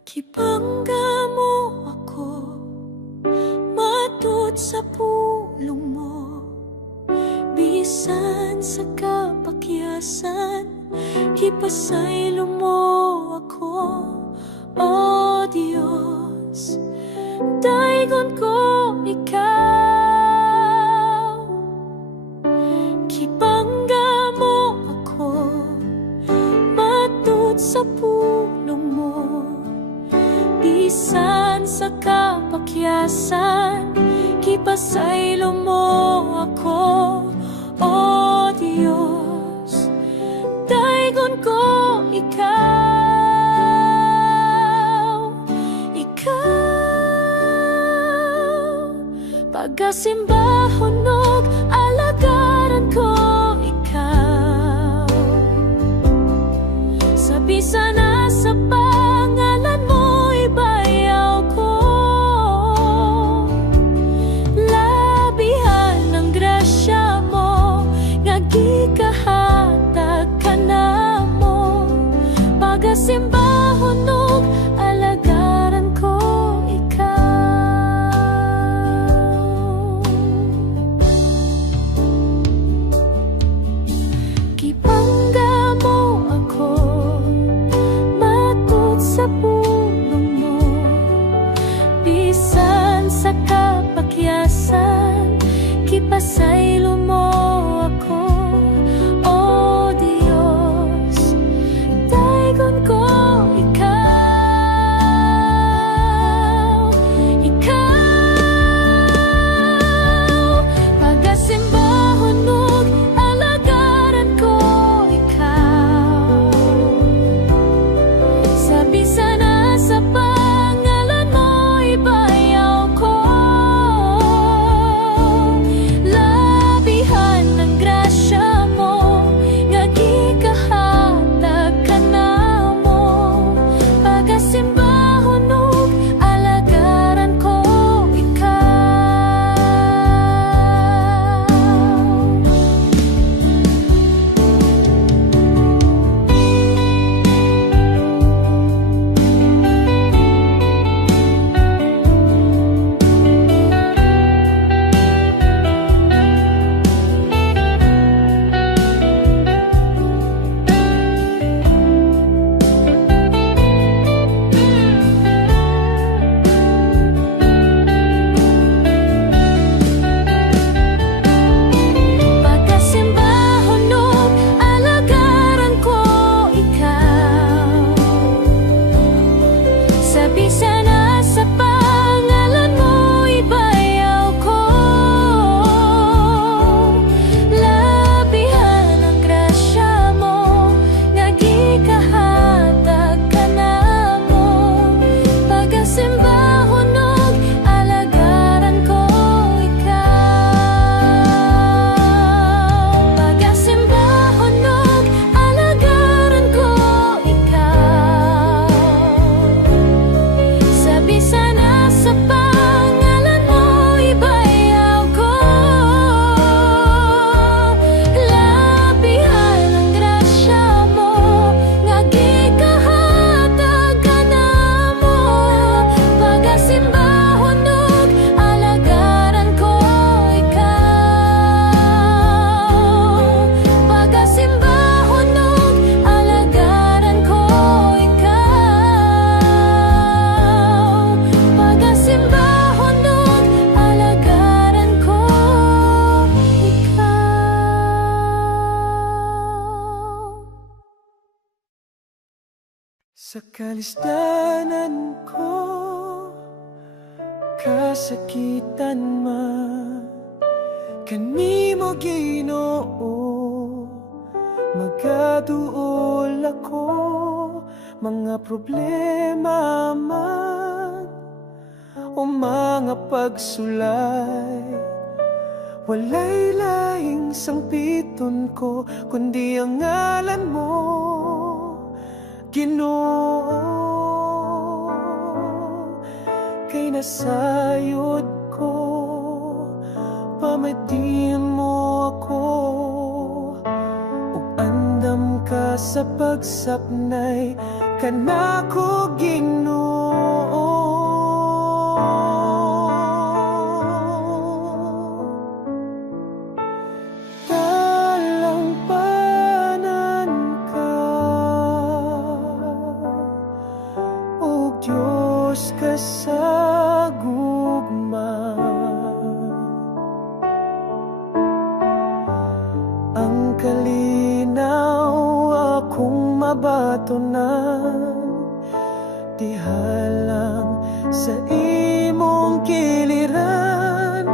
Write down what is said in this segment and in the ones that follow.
Gibangga mo ako, matud sa pulong mo. Bisan sa kapakyasan, gipasaylo mo ako. O Diyos, daygon ko ikaw. Gibangga mo ako, matud sa pulong mo. Bisan sa kapakyasan, gipasaylo mo ako. O Diyos, daygon ko ikaw. Ikaw, pagasimbahon og alagaran ko ikaw. Sa bisan na sa pangalan mo ibayaw ko. Labihan ng grasya mo, nga gikahatag ka na mo. Pagasimbahon og alagaran ko ikaw. Gibangga mo ako, matud sa pulong mo. Bisan sa kapakyasan, gipasaylo mo ako. O Diyos, daygon ko ikaw. Ikaw, pagasimbahon og alagaran ko ikaw. Sa bisan na sa pangalan mo ibayaw ko. Labihan ng grasya mo, nga gikahatag ka na mo. Pagasimbahon og alagaran ko ikaw. Pagasimbahon og alagaran ko ikaw. Sa bisan na sa pangalan mo ibayaw ko. Labihan ng grasya mo, nga gikahatag ka na mo. Pagasimbahon og alagaran ko ikaw. Pagasimbahon og alagaran ko ikaw. Sa bisan na sa pangalan mo ibayaw ko. Labihan ng grasya mo, nga gikahatag ka na mo. Pagasimbahon og alagaran ko ikaw. Pagasimbahon og alagaran ko ikaw. Pagasimbahon og alagaran ko ikaw. Sa kalisdanan ko, kasakitan man, kanimo Ginoo, magaduol ako. Mga problema man o mga pagsulay, walay laing sangpiton ko, kundi ang ngalan mo, Ginoo. Kay nasayod ko, pamadiin mo ako, ug andam ka sa pagsapnay kanako Ginoo. Dalampanan ka, o Diyos ka sa gugma. Ang kalinaw akong mabatonan, dihalang sa imong kiliran,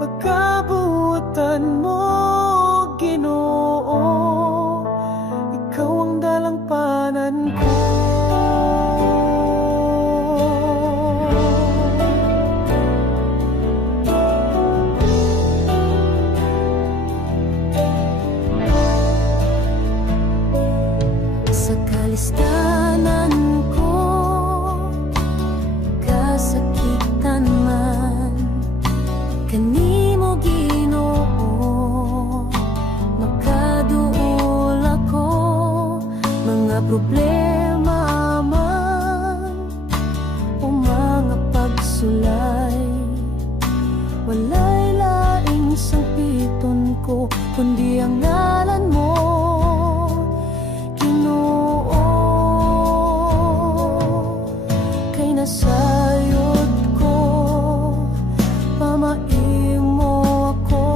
pagkabutan mo Ginoo, ikaw ang dalampanan ko. Sa kalistanan ko, kasakitan man, kanimo Ginoo, makaduol ako, mga problema man o mga pagsulay. Walay laing sangpiton ko, kundi ang ngalan mo sayod ko, pamaimo ako,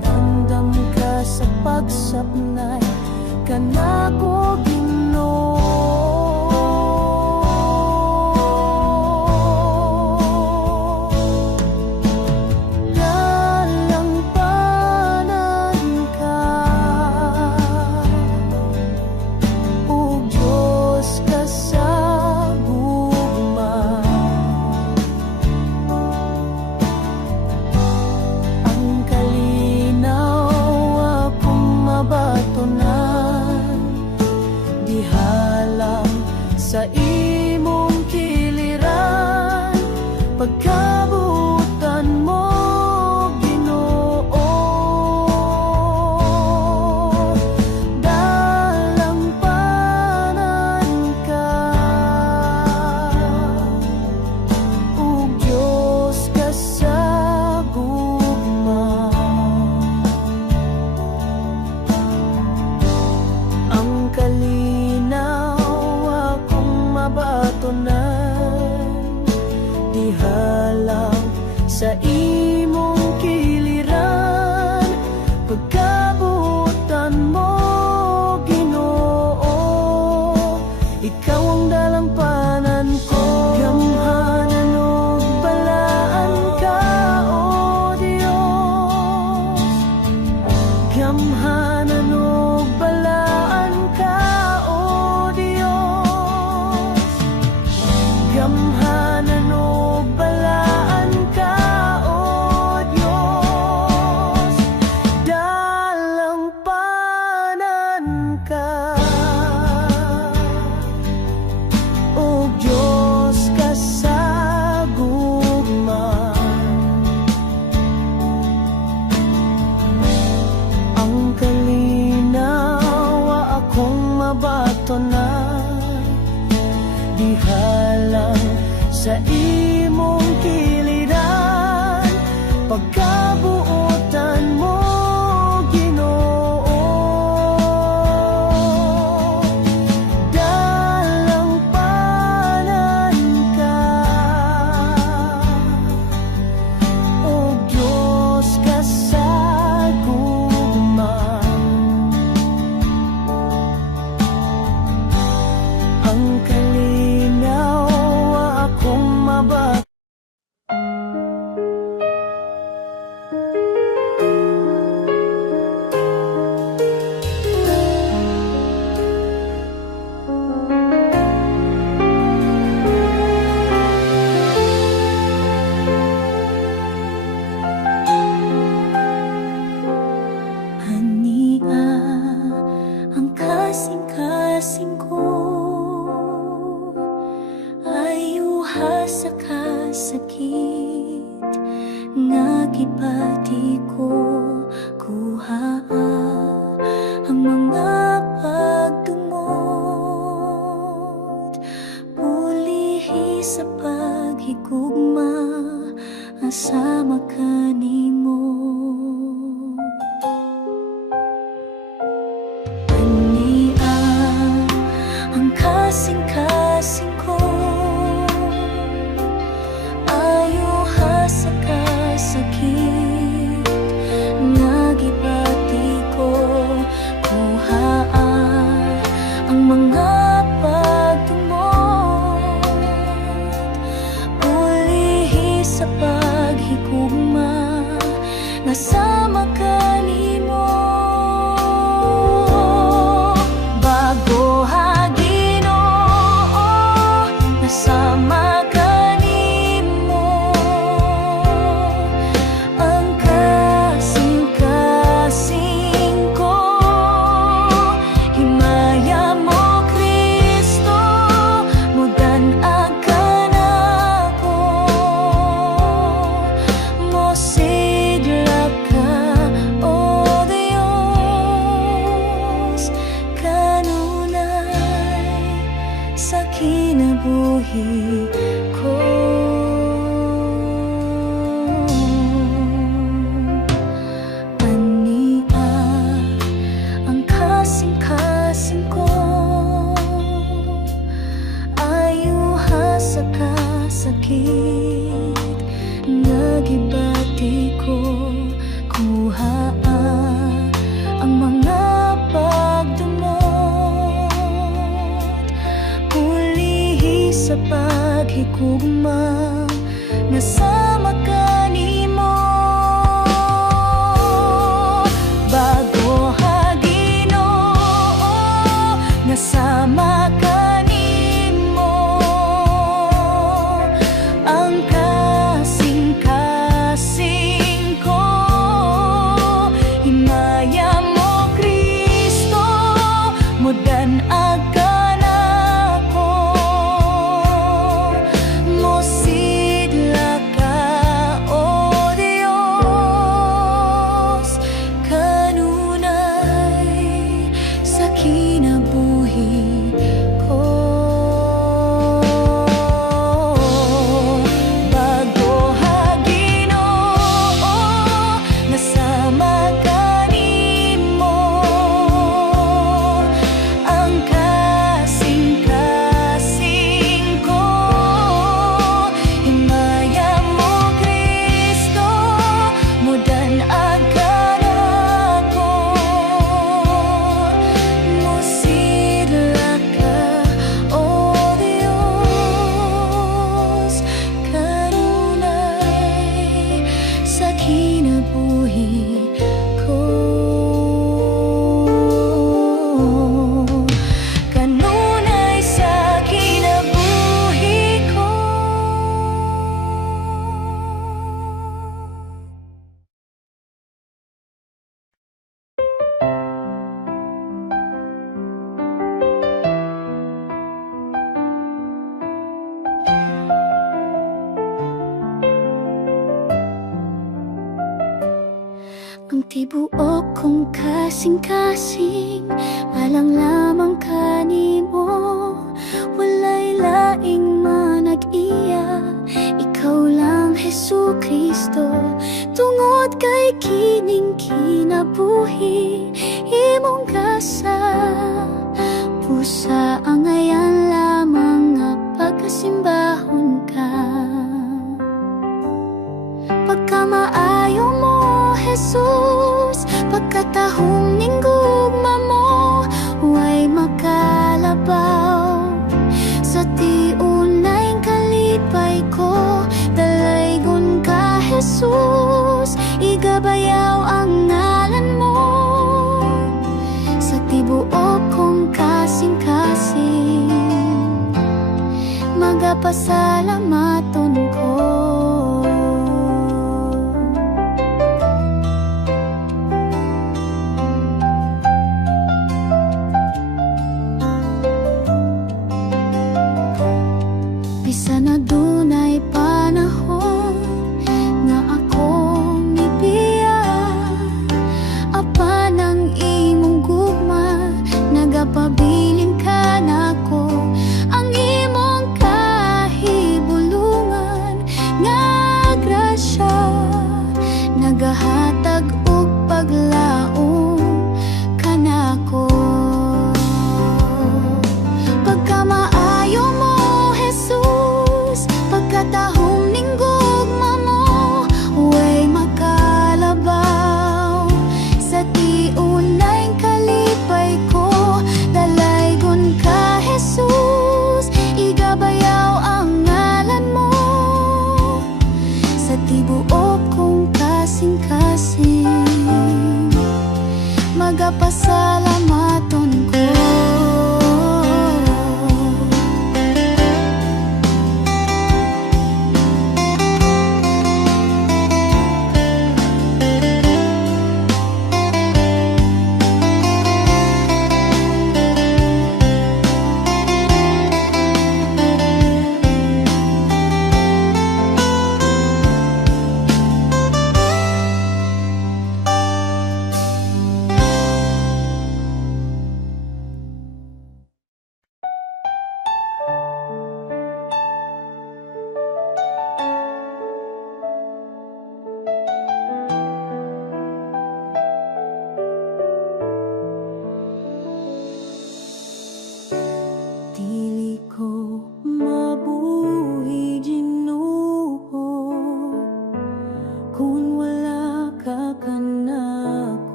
kandam ka sa pagsapnay, kanako Ginoo. Dalampanan ka, o Diyos ka sa sa imong kiliran, pagkabutan mo Ginoo. Dalampanan ka, o Diyos ka sa gugma. Ang kalinaw batonan, dihalang sa imong kiliran, pagkabutan mo Ginoo, ikaw ang dalampanan ko. Gamhanan o balaan ka, o Diyos, gamhanan o balaan ka, gamhanan o balaan ka, o Diyos, dalampanan ka, o Diyos ka sa gugma. Ang kalinaw akong mabatonan, dihalang sa imong kiliran, pagkabuotan mo Ginoo. Dalampanan ka, o Diyos ka sa gugma. Ang kalinaw akong mabat. Hania ang kasing-kasing ko, sa kasakit nga gipati ko, kuhaa ang mga pagdumot. sa paghigugma asama kanimo. Ania ang kasing-kasing ko, ayo ha sa kasakit nga gibati ko. Kuhaan ang mga pagtumot, ulihi sa paghigugma nasama kanimo. Bago ha Ginoo, nasama kanimo. Ang kasing-kasing ko, himaya mo Kristo, mudan akan ako. Mosigla ka, O Dios, kanunay sa kinabuhi ko. Ania ang kasing-kasing ko, ayo ha sa kasakit nga gibati ko. Kuhaan ang mga pagdumot, ulihi sa paghigugma nasama kanimo. Bago ha Ginoo, nasama kanimo. Ang kasing-kasing ko, himaya mo Kristo, mudan akan ako. Mosigla ka, O Dios, kanunay sa kinabuhi ko. Bago ha Ginoo, nasama kanimo. Ang kasing-kasing ko, himaya mo Kristo, mudan akan ako. Mosigla ka, O Dios, kanunay sa kinabuhi ko. Kanunay sa kinabuhi ko. Ang tibuok kong kasing-kasing, alang lamang kanimo. Walay laing manag-iya, ikaw lang Hesu Kristo. Tungod kay kining kinabuhi, imong gasa pusa ang ayan lamang nga pagkasimbahon ka. Pagkamaayo mo Jesus, pagkatahong ning gugma mo, huway makalabaw. Sa tiunay kalipay ko, dalaygon ka Jesus, igabayaw ang ngalan mo. Sa tibuok kong kasing-kasing, magapasalamaton ko. Bisan na dunay panahon nga akong ibiya, apan ang imong gugma nagapabilin ka nako. Ang imong kahig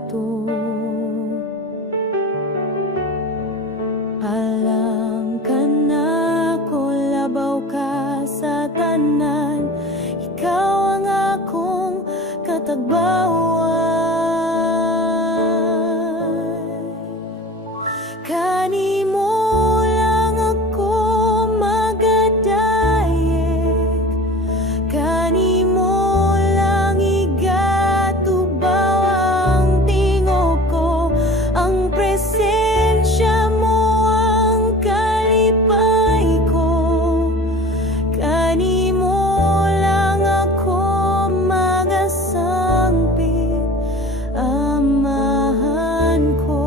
dato. Alam ka na ko labaw ka sa tanan, ikaw ang akong katagbawan. Kanimo lang ako magadayeg, kanimo lang igatubaw ang tingog ko, ang presensya mo ang kalipay ko. Kanimo lang ako magasangpit, amahan ko.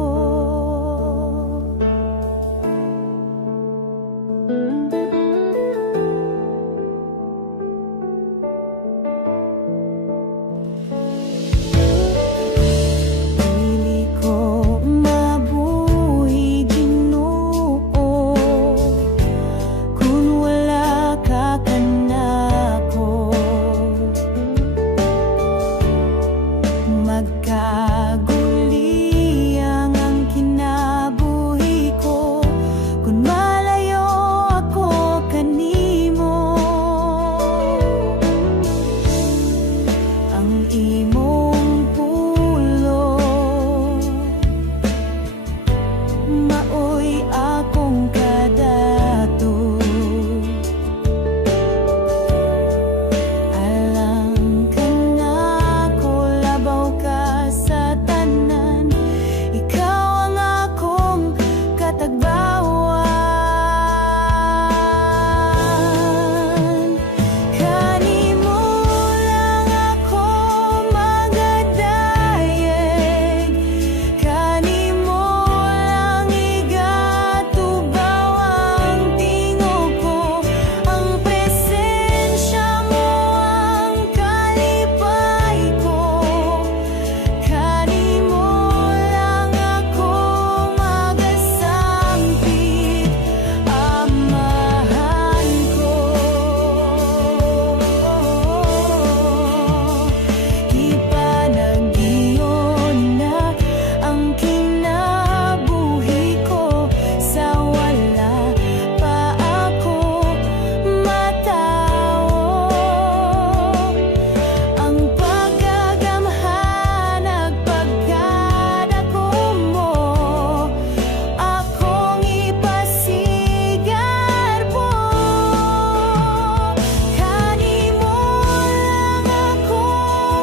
Dili ko mabuhi, Ginoo, kung wala ka kanako. Magkaguliyang ang kinabuhi ko kung malayo ako kanimo. Ang imong pulo maoy akong kadato. Alam ka na ko labaw ka sa tanan, ikaw ang akong katagbawan. Kanimo lang ako magadayeg, kanimo lang igatubaw ang tingog ko, ang presensya mo ang kalipay ko. Kanimo lang ako magasangpit, amahan ko. Ipanagdiyon na ang kinabuhi ko, sa wala pa ako matawo. Ang pagagamhan at pagkadako mo, akong ipasigar po. Kanimo lang ako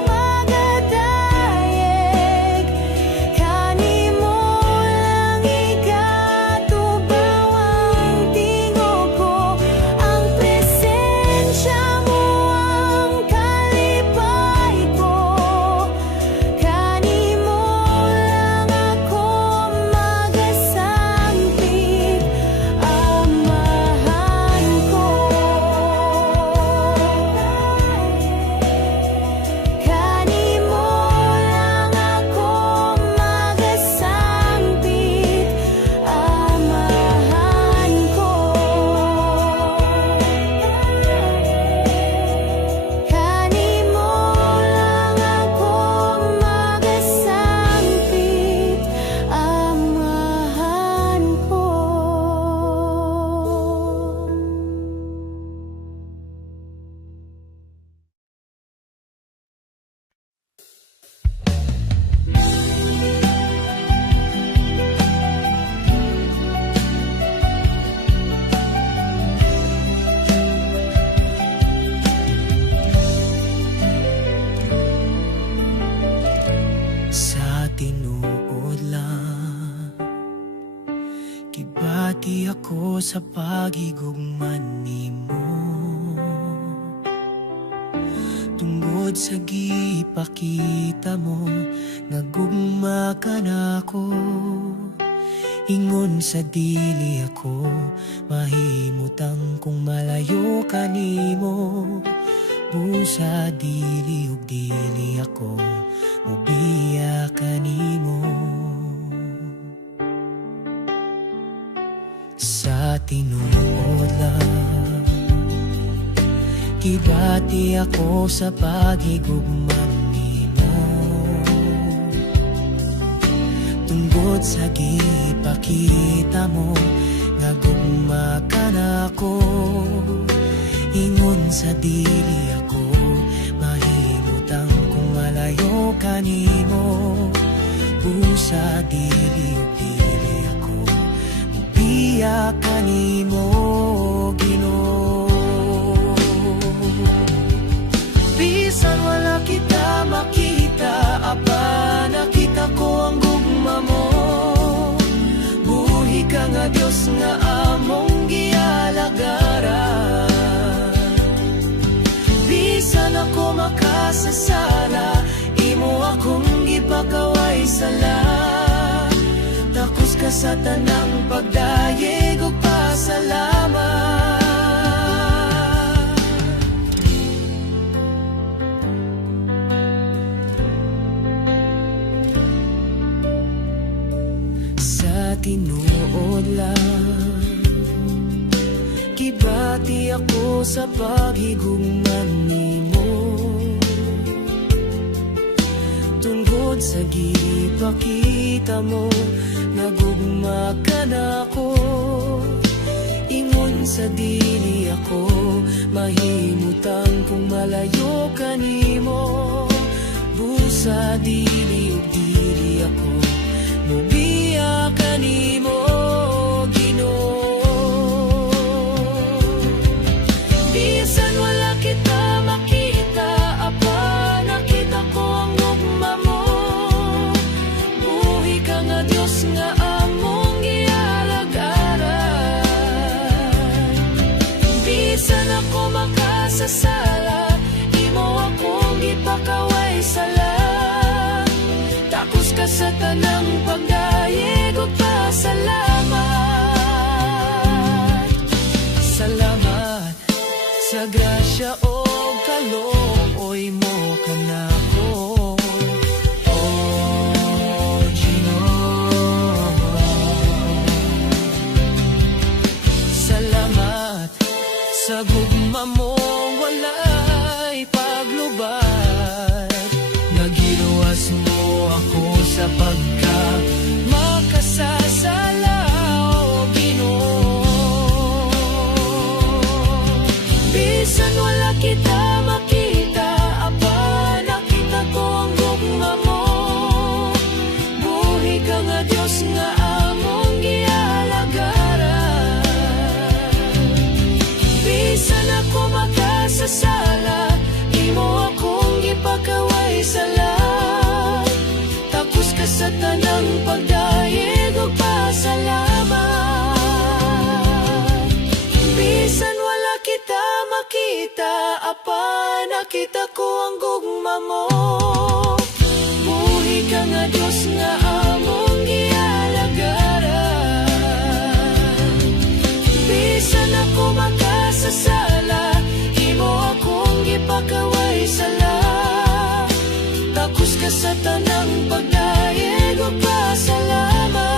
magadayeg, kanimo lang igatubaw ang tingog ko, ang presensya mo ang kalipay ko. Kanimo lang ako magasangpit, amahan ko. Kanimo lang ako magasangpit, amahan ko. Kanimo lang ako magasangpit, amahan ko. Sa tinuod lang, kibati ako sa pagigugman nimo. Tungod sa gipakita mo, nagugma ka nako. Ingon sa dili ako, mahimutang kung malayo ka nimo. Busa dili ug dili ako, mubiya kanimo. Sa tinuod lang, kibati ako sa pagigugman nimo. Tungod sa gipakita mo nga gugma ka na ako, ingon sa dili ako mahimutang kung malayo ka nimo. Busa dili ako mubiya ka nimo, Ginoo. Bisan wala kita makita, apa nakita ko ang gugma mo. Buhi ka nga Dios nga among gialagaran. Bisan ako makasasala, imo akong gipakaway sala. Takos ka sa tanang pagdayeg ug pasalamat. Sa tinuod lang kibati ako sa paghigugman nimo. Tungod sa gipakita mo nagugma ka na ako, ingon sa dili ako mahimutang kung malayo ka nimo. Busa dili ako mubiya ka nimo, Ginoo. Bisan wala kita makita, apa nakita ko ang gugma mo. Buhi ka nga Dios nga among gialagaran. Bisan ako makasasala, imo akong gipakaway sala. Takos ka sa tanang pagdayeg ug pasalamat. Salamat sa grasya o kalooy mo kanako, oh Ginoo. Salamat sa gugma mo walay paglubat. Nagiluwas mo ako sa pagka makasasala, o Ginoo. Bisan wala kita makita, apa nakita ko ang gugma mo. Buhi ka nga Dios nga among gialagaran. Bisan ako makasasala, imo akong gipakaway sala. Takos ka sa tanang pagdayeg ug pasalamat. Bisan wala kita makita, apa nakita ko ang gugma mo. Buhi ka nga Dios nga among gialagaran. Bisan ako makasasala, imo akong gipakaway sala. Takos ka sa tanang pagdayeg ug pasalamat.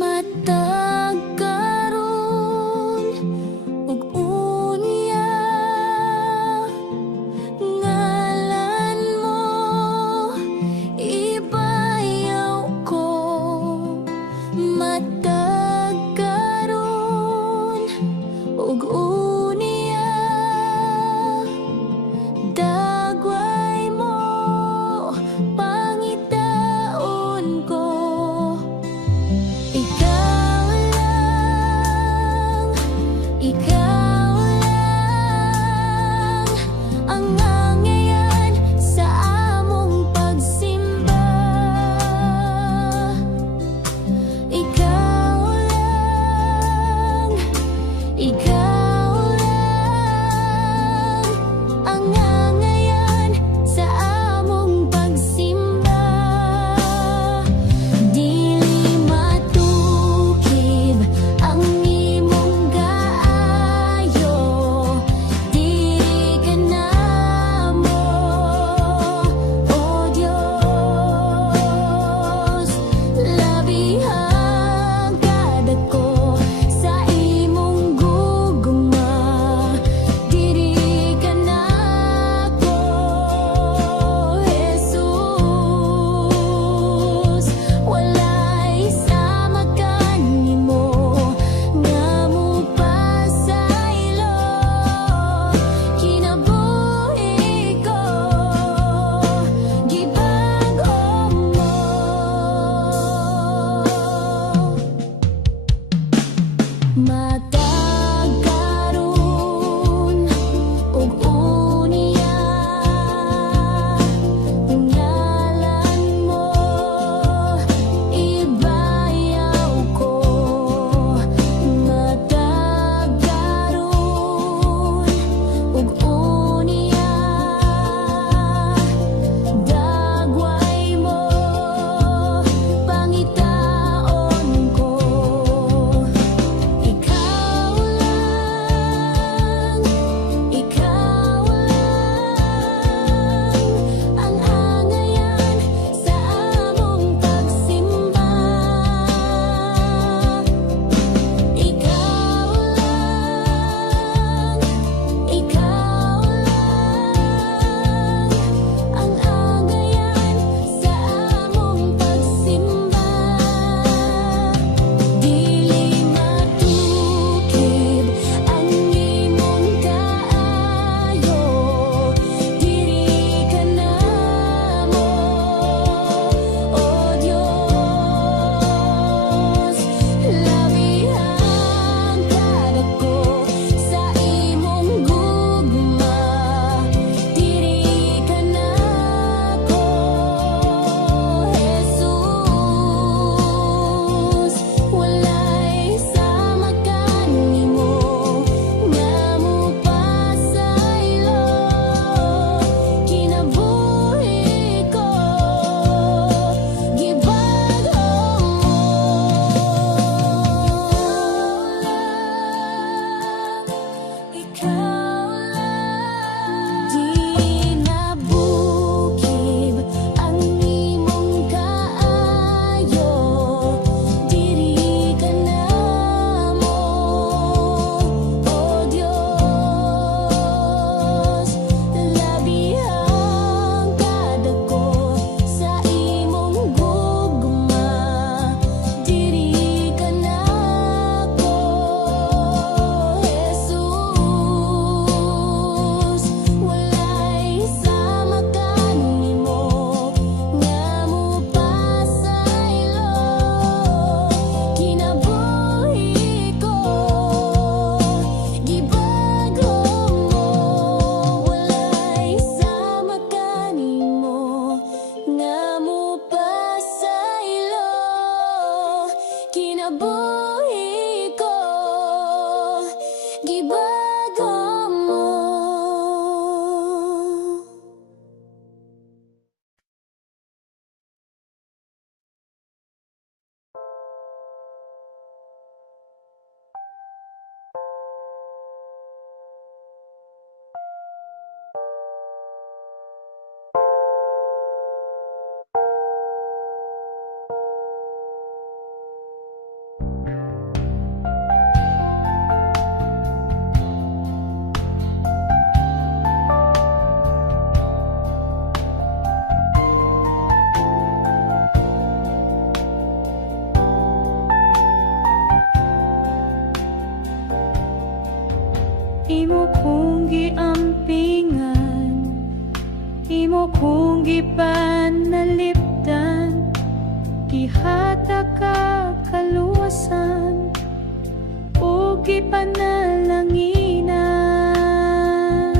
Matag karon ug unya, ngalan mo ibayaw ko. Matag karon ug unya, dagway mo pangitaon ko. Ikaw lang ang angayan sa among pagsimba. Ikaw lang ang angayan sa among pagsimba. Dili matukib ang imong gaayo, diri ka namo, o ikaw lang. Di nabukib ang imong kaayo, diri ka na mo, o Dios. Labihang kadako sa imong gugma, diri ka na ko, Jesus. Walay sama kanimo nga mupasaylo, kinabuhi ko gibago mo. Walay sama kanimo nga mupasaylo, kinabuhi ko gibago mo. Imo kong giampingan, imo kong gipanalipdan, gihata ka kaluwasan, o gipanalanginan.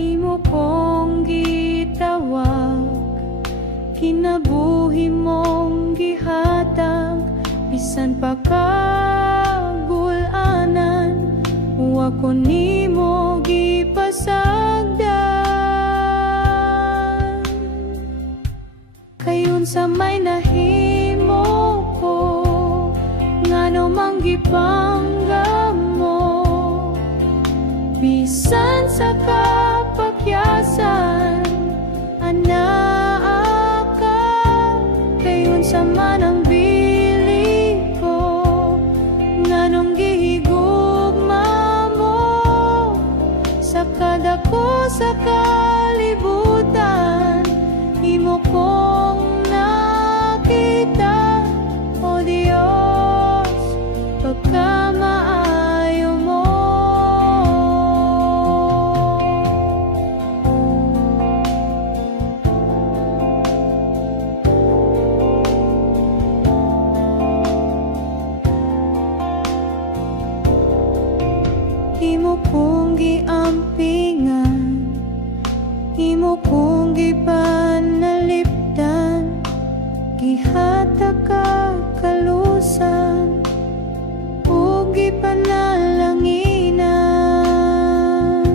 Imo kong gitawag, kinabuhi mong gihatag, bisan pa kagulanan, ako nimo gipasagdan. Kayon sa may nahimo ko, ngano mang gipangga mo, bisan sa kapakyasan, anaa ka. Kayon sa manang bili ko, nganong gihigugma sa kadako sa kalibutan. Imo kong nakita, o Dios, pagkamaayo mo. Imo kong giampingan, imo kong gipanalipdan, gihata ka kalusan, o gipanalanginan.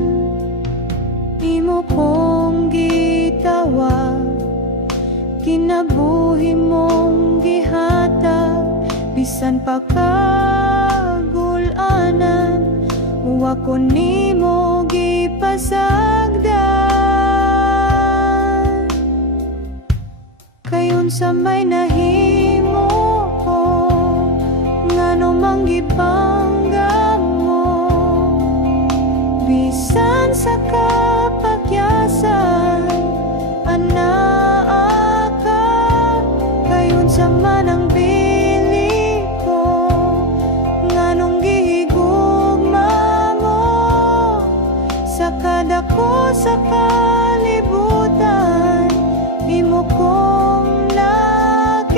Imo kong gitawag, kinabuhi mong gihatag, bisan pa kagulanan, ako nimo gipasagdan. Kayon sa may nahimo ko, ngano mang gipangga mo, bisan sa kapakyasan, anaa ka. Kayon sa manang bili ko, nganong sa kadako sa kalibutan. Imo kong nakita,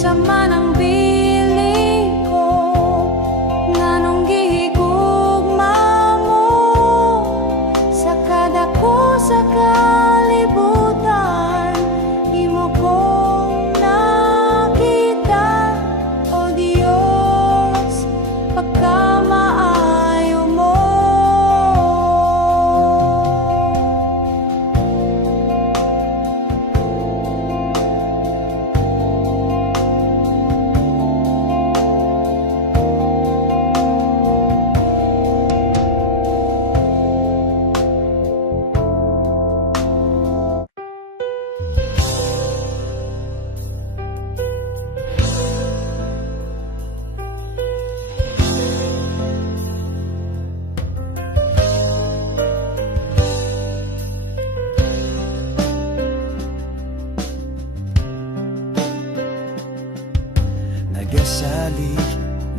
Sa manang bili ko nganong gihigugma mo sa kadako sa kalibutan imo kong nakita o Diyos pagkamaayo mo. Nagasalig,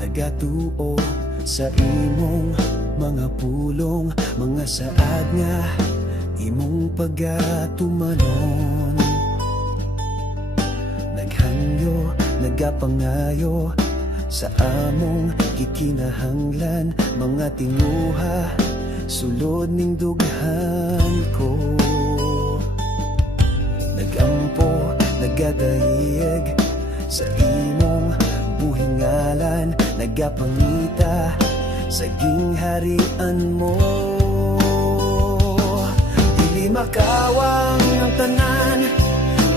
nagatuo sa imong mga pulong, mga saad nga imong pagatumanon. Naghangyo, nagapangayo sa among kikinahanglan, mga tinguha sulod ning dughan ko. Nagampo, nagadayeg sa imong buhingalan, nagapangita sa gingharian mo. Dili makawang ang tanan,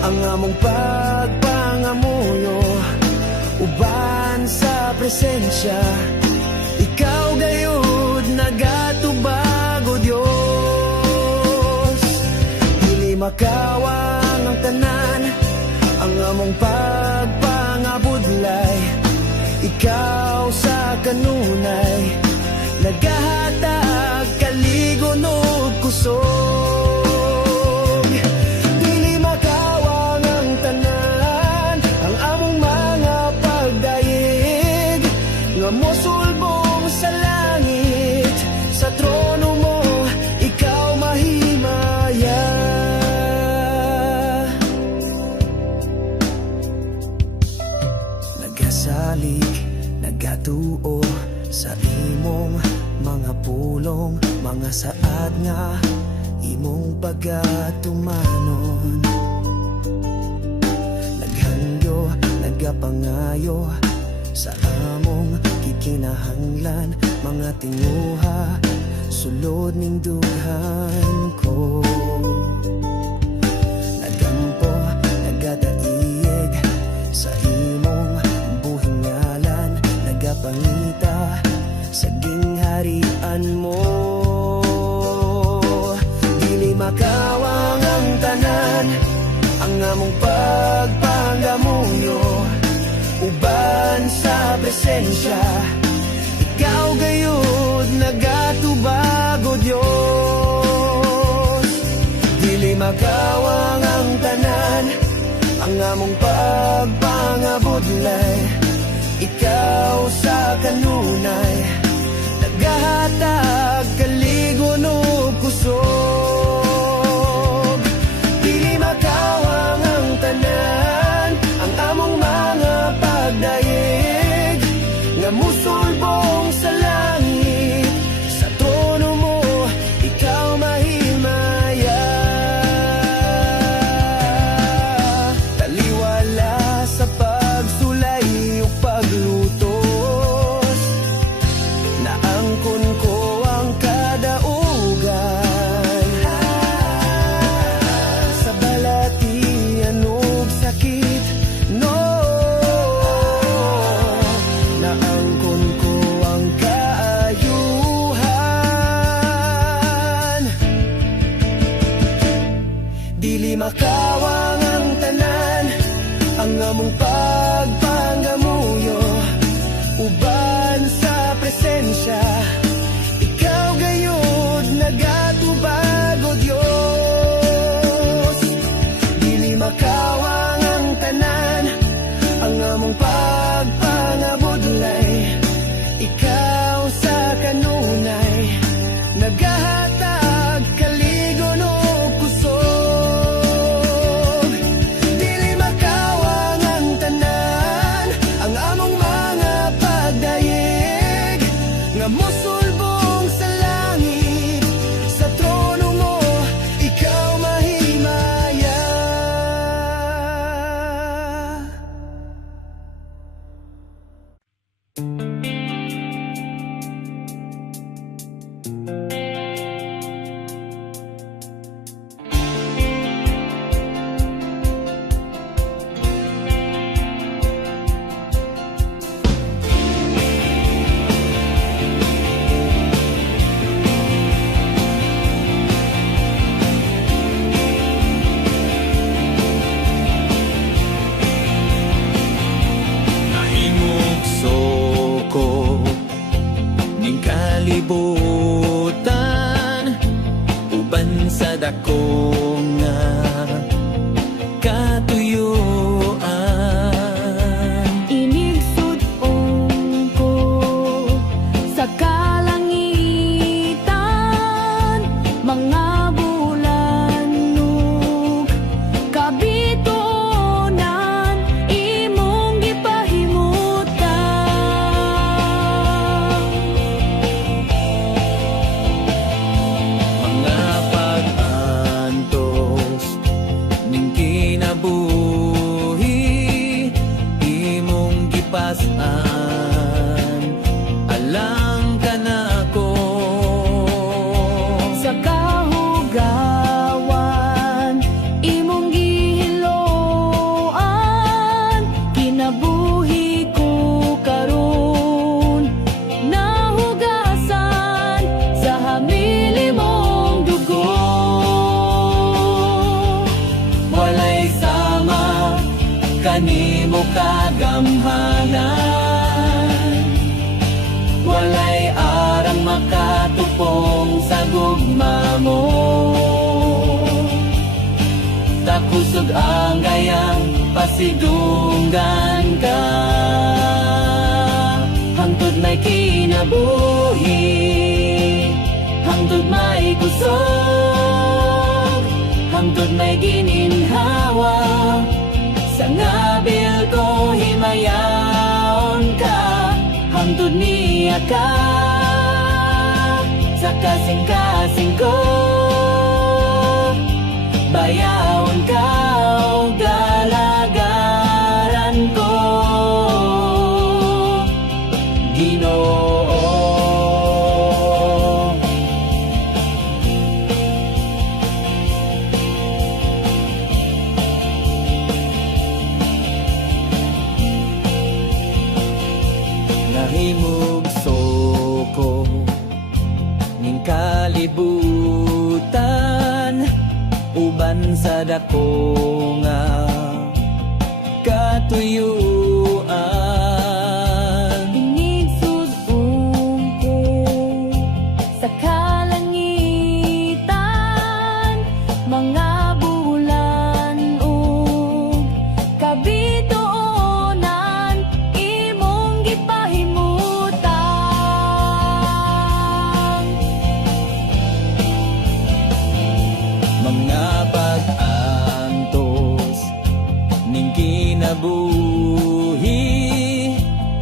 ang among pagpangamuyo, uban sa presensya, ikaw gayud nagatubag o Dios. Dili makawang ang tanan, ang among pagpangabudlay, ikaw sa kanunay, nagahatag kaligon ug kusog. Dili makawang ang tanan, ang among mga pagdayeg, nga mosulbong sa langit, sa trono mo, ikaw mahimaya. Nagasalig, nagatuo sa imong mga pulong, mga saad nga imong pagatumanon. Naghangyo, nagapangayo sa among kikinahanglan, mga tinguha sulod ning dughan ko. Nagampo, nagadaiyeg sa imong buhingalan, nagapangita sa gingharian mo. Dili makawang ang tanan, ang among pagpangamuyo, uban sa presensya, ikaw gayud nagatubag o Dios. Dili makawang ang tanan, ang among pagpangabudlay, ikaw sa kanunay, nagahatag kaligon ug kusog. Dili makawang ang tanan, ang among mga pagdayeg, nga musulbong sa langit, sa trono mo, ikaw mahimaya. Taliwala sa pagsulay o paglutos, naangkon ko ang kadaugan, sa balatian ug sakit, no, naangkon ko ang kaayuhan. Dili makawang ang tanan, ang among pagpangamuyo, uban sa presensya, ikaw gayud nagatubag o Dios. Dili makawang ang tanan, ang among pagpangabudlay, ikaw sa kanunay, nagahatag kaligon ug kusog. Dili makawang ang tanan, dako nga katuyuan. Inigsud-ong ko sa kalangitan, mga bulan ug kabituonan imong gipahimutan. Mga pag-antos ning kinabuhi imong gipas-an, alang ka nako. Sa kahugawan imong gihiloan, kinabuhi ko karon nahugasan sa hamili mong dugo. Walay sama kanimo kagamhanan, walay arang makatupong sa gugma mo. Takusog ang gayang pasidunggan ka, hangtod may kinabuhi, hangtod may kusog, hangtod may gininhawa. Sa ngabil ko himayaon ka, hangtod niya ka. Sa kasing-kasing ko bayawon ka o galagaran ko, Ginoo. Nahimugso ko ning kalibutan, uban sa dako nga katuyuan. Inigsud-ong ko sa kalangitan, mga bulan ug kabituonan imong gipahimutan. Mga pag-antos ning kinabuhi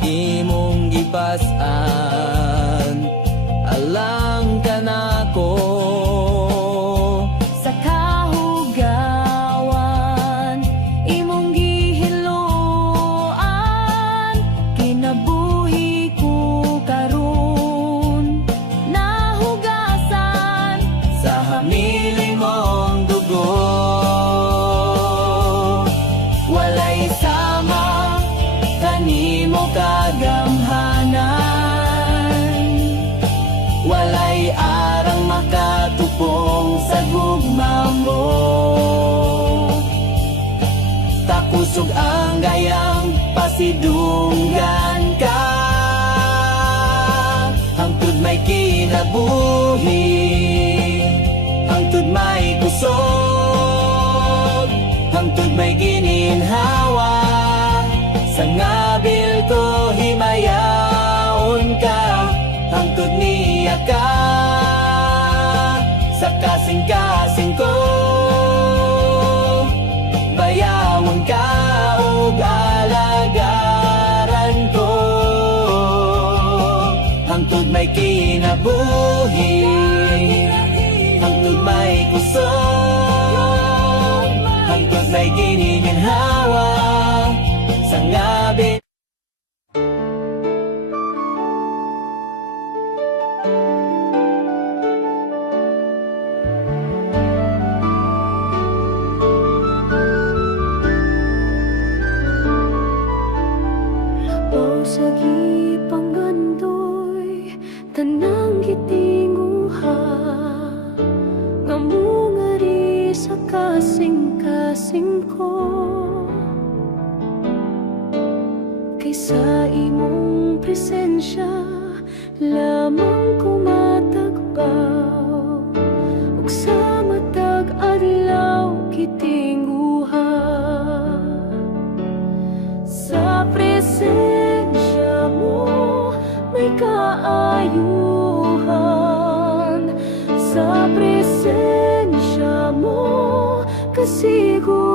imong gipas-an, alang ka nako. Sa kahugawan imong gihiloan, kinabuhi ko karon nahugasan Sa hamili mong dugo, walay sama kanimo kagamhanan, walay arang makatupong sa gugma mo. Takusog ang gayang pasidunggan ka, hangtod may kinabuhi, hangtod may kusog, hangtod may gininhawa. Sa ngabil ko himayaon ka, hangtod niya ka. Sa kasing-kasing ko bayawon ka ug alagaran ko, hangtod may kinabuhi, hangtod may kusog, hangtod may gininhawa. Sa ngabi o sa gipanggandoy tanang gitinguha, ngamungari sa kasing-kasing ko. Kaysa imong presensya lamang ko matagbaw, ug sa matag presensya mo may kaayuhan, sa presensya mo kasiguruhan,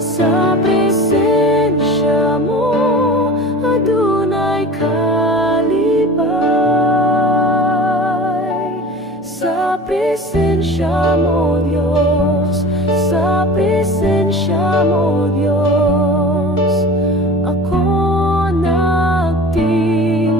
sa presensya mo adunay kalipay, sa presensya mo Diyos, sa presensya mo Diyos, ako nagtinguhan.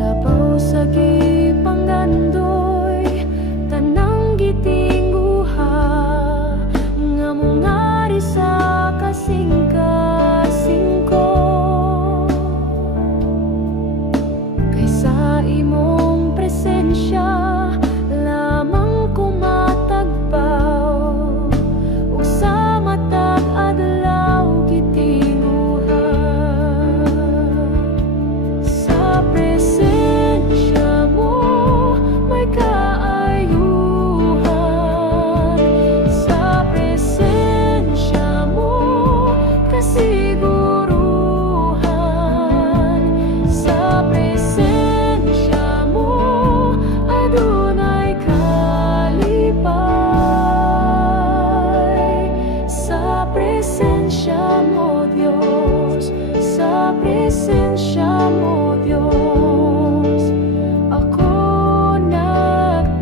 Labaw sa gipanggandoy, tanang gitingguha, nga mungari sa kasing-kasing ko. Kaysa imong presensya, lamang kumatagbaw, ug sa matag adlaw gitinguha. Sa presensya mo may kaayuhan, sa presensya mo kasiguruhan, sa presensya mo adunay kalipay, sa presensya mo Diyos, sa presensya mo Diyos, ako nagtinguhan.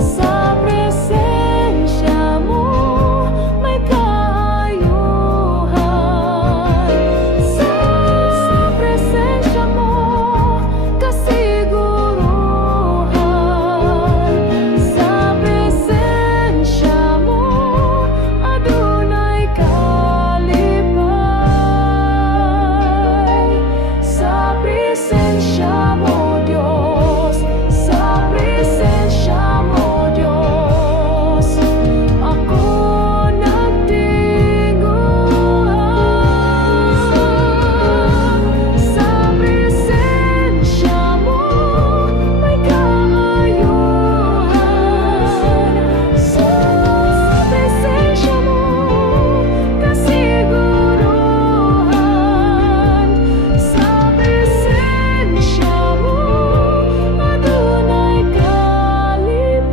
Sa presensya mo may kaayuhan, sa presensya mo kasiguruhan, sa presensya mo adunay kalipay, sa presensya mo Diyos, sa presensya mo Diyos, ako nagtinguhan. Sa presensya mo may kaayuhan, sa presensya mo kasiguruhan, sa presensya mo adunay kalipay,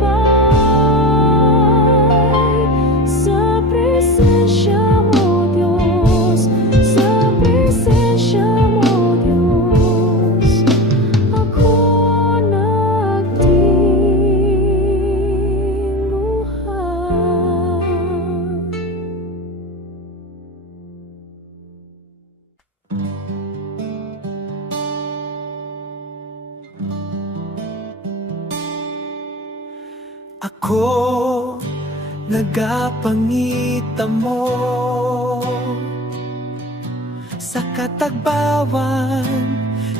sa presensya mo Diyos, sa presensya mo Diyos, ako nagtinguhan. Ako nagapangita mo sa katagbawan,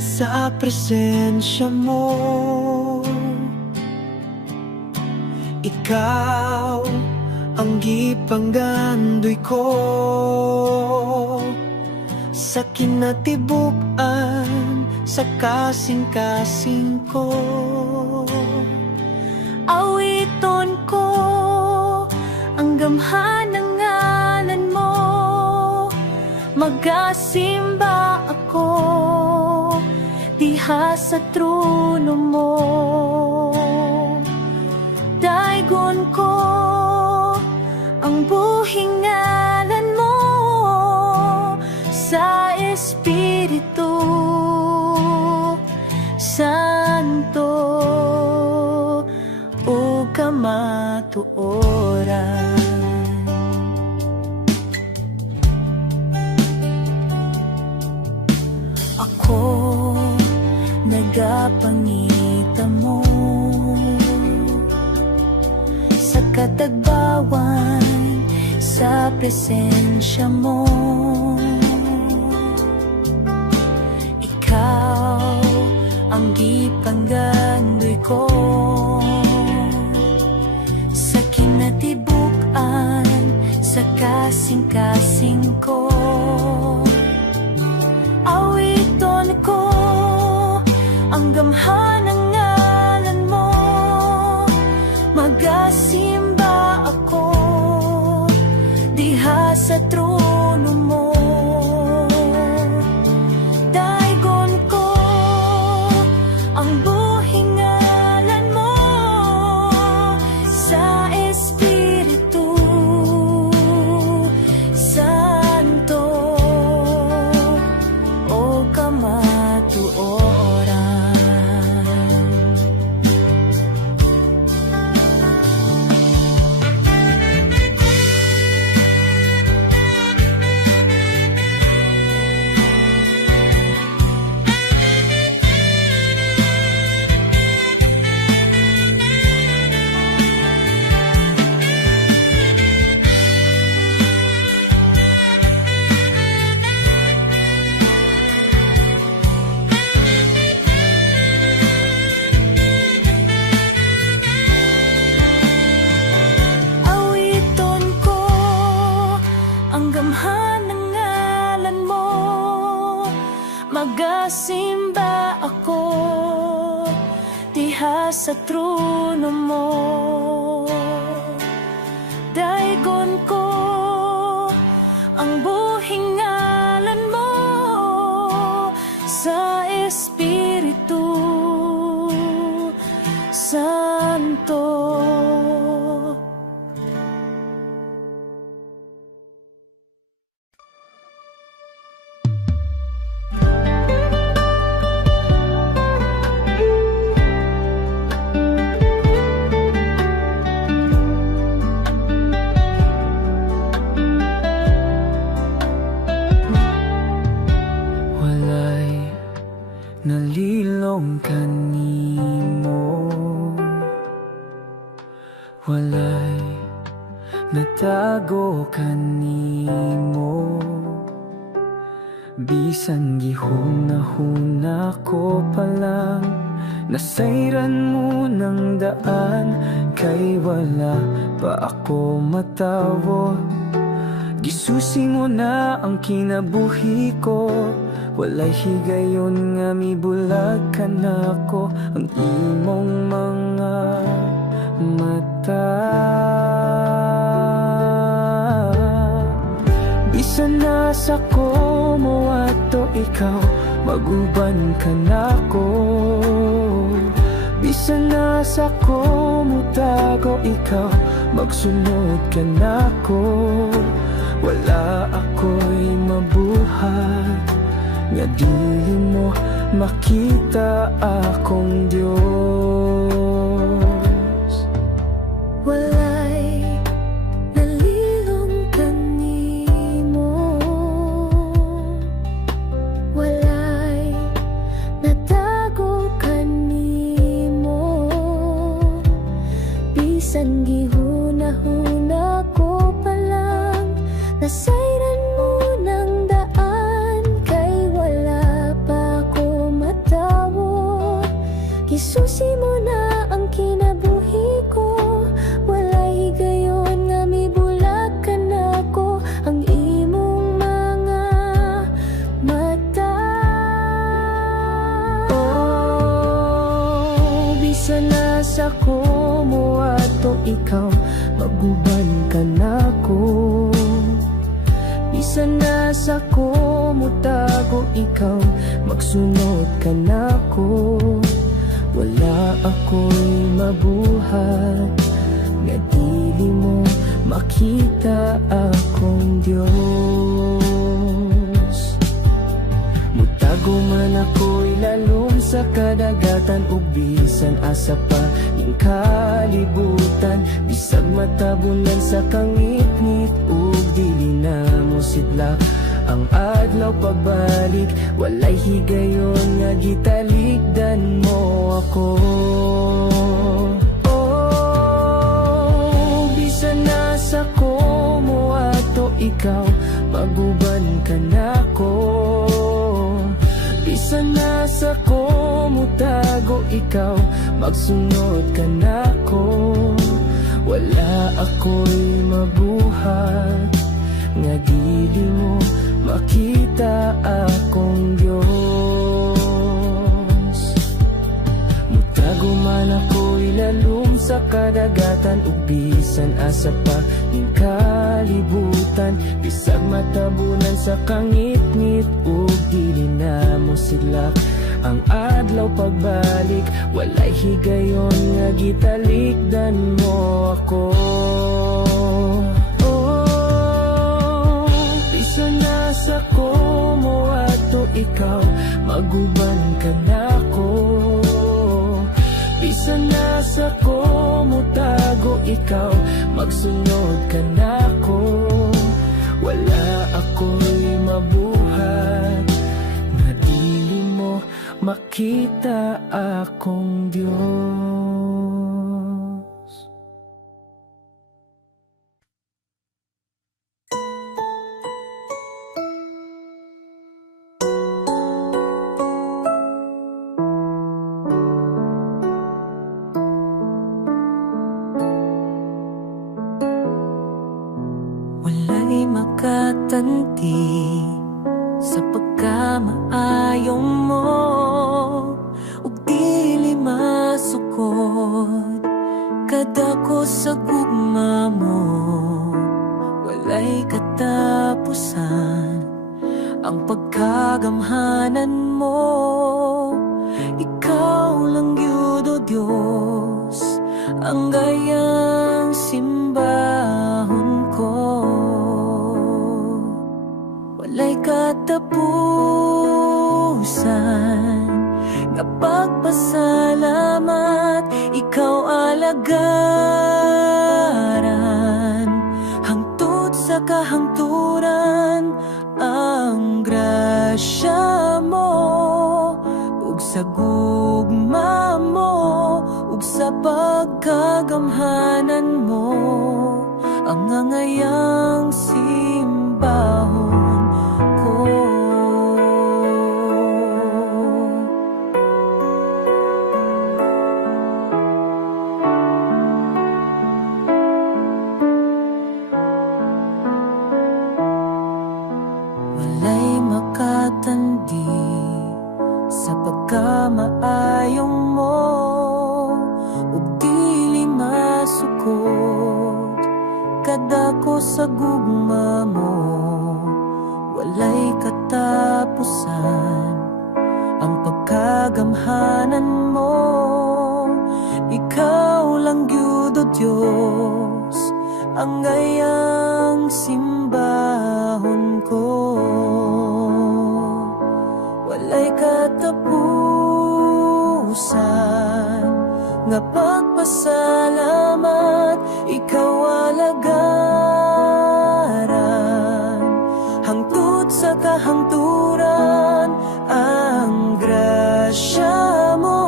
sa presensya mo. Ikaw ang gipanggandoy ko sa kinatibuk-an, sa kasing-kasing ko. Awiton ko ang gamhan ng ngalan mo, magasimba ako diha sa trono mo. Daigon ko ang buhing ngalan mo sa Espiritu Santo o kamatuoran. Ako nagapangita mo sa katagbawan, sa presensya mo. Ikaw ang gipanggandoy ko sa kinatibuk-an, kasing-kasing ko. Awiton ko ang gamhan ng ngalan mo. Magasimba ako diha sa trono mo. Daigon ko ang buhing ngalan mo sa Espiritu Santo o kamatuoran. Magasimba ako diha sa trono mo. Daigon ko ang buhing ngalan mo sa Espiritu Santo. Nalilong kanimo, walay natago kanimo. Bisan gihuna-huna ko pa lang, nasayran mo ng daan. Kay wala pa ako matawo, gisusi mo na ang kinabuhi ko. Walay higayon nga mibulag ka na ko ang imong mga mata. Bisan nasa ko mo ato ikaw, maguban ka na ko. Bisan nasa ko mo tago ikaw, magsunod ka na ko. Wala ako'y mabuhat nga dili mo makita akong Diyos. Walay nalilong kanimo, walay natago kanimo. Bisan gihuna-huna ko pa lang, nasayran mo ng daan. Kay wala pa ko matawo, gisusi mo na ang kinabuhi ko. Walay higayon nga mibulag ka na ko ang imong mga mata. Oh, bisan nasa ko mo ato ikaw, maguban ka na ko. Bisan nasa ko mo tago ikaw, magsunod ka na ko. Wala ako'y mabuhat nga dili mo makita akong Diyos. Mutago man ako'y lalong sa kadagatan, ug bisan asa pa yung kalibutan. Bisag matabunan sa kangit-ngit, ug dili na mo sidlak ang adlaw pagbalik. Walay higayon nga gitaligdan mo ako. Oh, bisan nasa ko mo ato ikaw, maguban ka na ko. Bisan nasa ko mo tago ikaw, magsunod ka na ko. Wala ako'y mabuhat nga dili mo makita akong Dios. Mutago man ako'y lalum sa kadagatan ug bisan asa pa ning kalibutan, bisag matabunan sa kangit-ngit ug dili na mo silak ang adlaw pagbalik. Walay higayon nga gitalikdan mo ako. Oh, bisan nasa ko mo ato ikaw, maguban ka nako. Bisan nasa ko mo tago ikaw, magsunod ka nako. Wala ako'y mabuhat na dili mo makita akong Diyos. Walay makatanti sa pagkamaayong mo, ug dili masukod kadako sa gugma mo. Walay katapusan ang pagkagamhanan mo. Ikaw lang yun, O Diyos, ang gayang simbahon ko. Walay katapusan nga pagpasalamat, ikaw alagaran hangtod sa kahangturan. Ang grasya mo ug sa gugma mo ug sa pagkagamhanan mo, ang ngangayang simbahon ko. Walay makatandi sa pagkamaayong mo, ug dili masukod kadako sa gugma mo. Walay katapusan ang pagkagamhanan mo. Ikaw lang gyud, O Diyos, ang gayang simbahon ko. Walay katapusan nga pagpasalamat, ikaw alagaran hangtod sa kahangturan. Ang grasya mo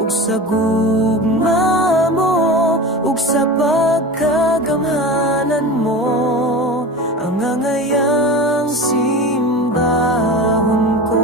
ug sa gugma mo ug sa pagkagamhanan mo, ang ngangayang simbahon ko.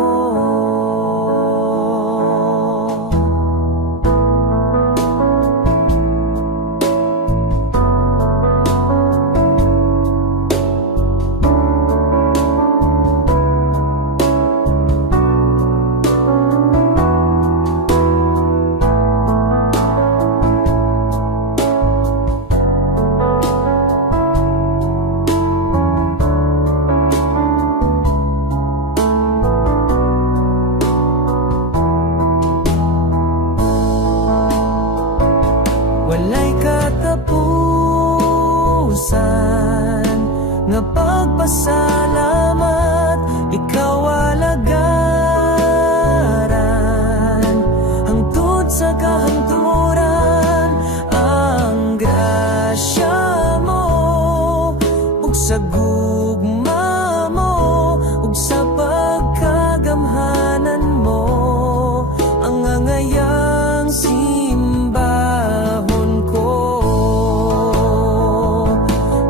Walay katapusan nga pagpasalamat, ikaw alagaran hangtod sa kahangturan. Ang grasya mo ug sa gugma mo ug sa pagkagamhanan mo, ang ngangayang simbahon ko.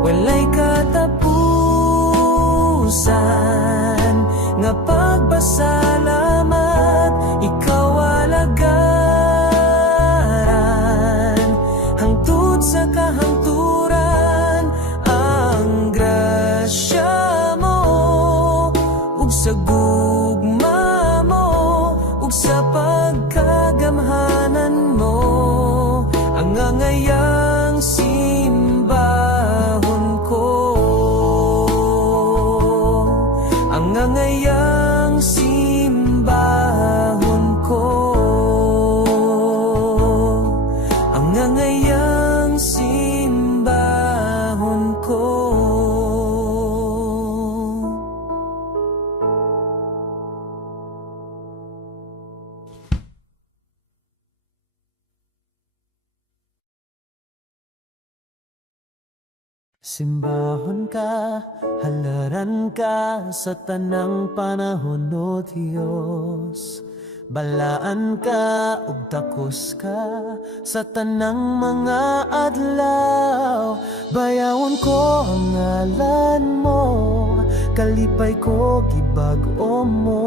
Walay katapusan nga pagpasalamat, ikaw alagaran hangtod sa kahangturan. Ang grasya Simbahon ka, halaran ka sa tanang panahon o Diyos. Balaan ka ug takos ka sa tanang mga adlaw. Bayawon ko ang ngalan mo, kalipay ko gibag-o mo.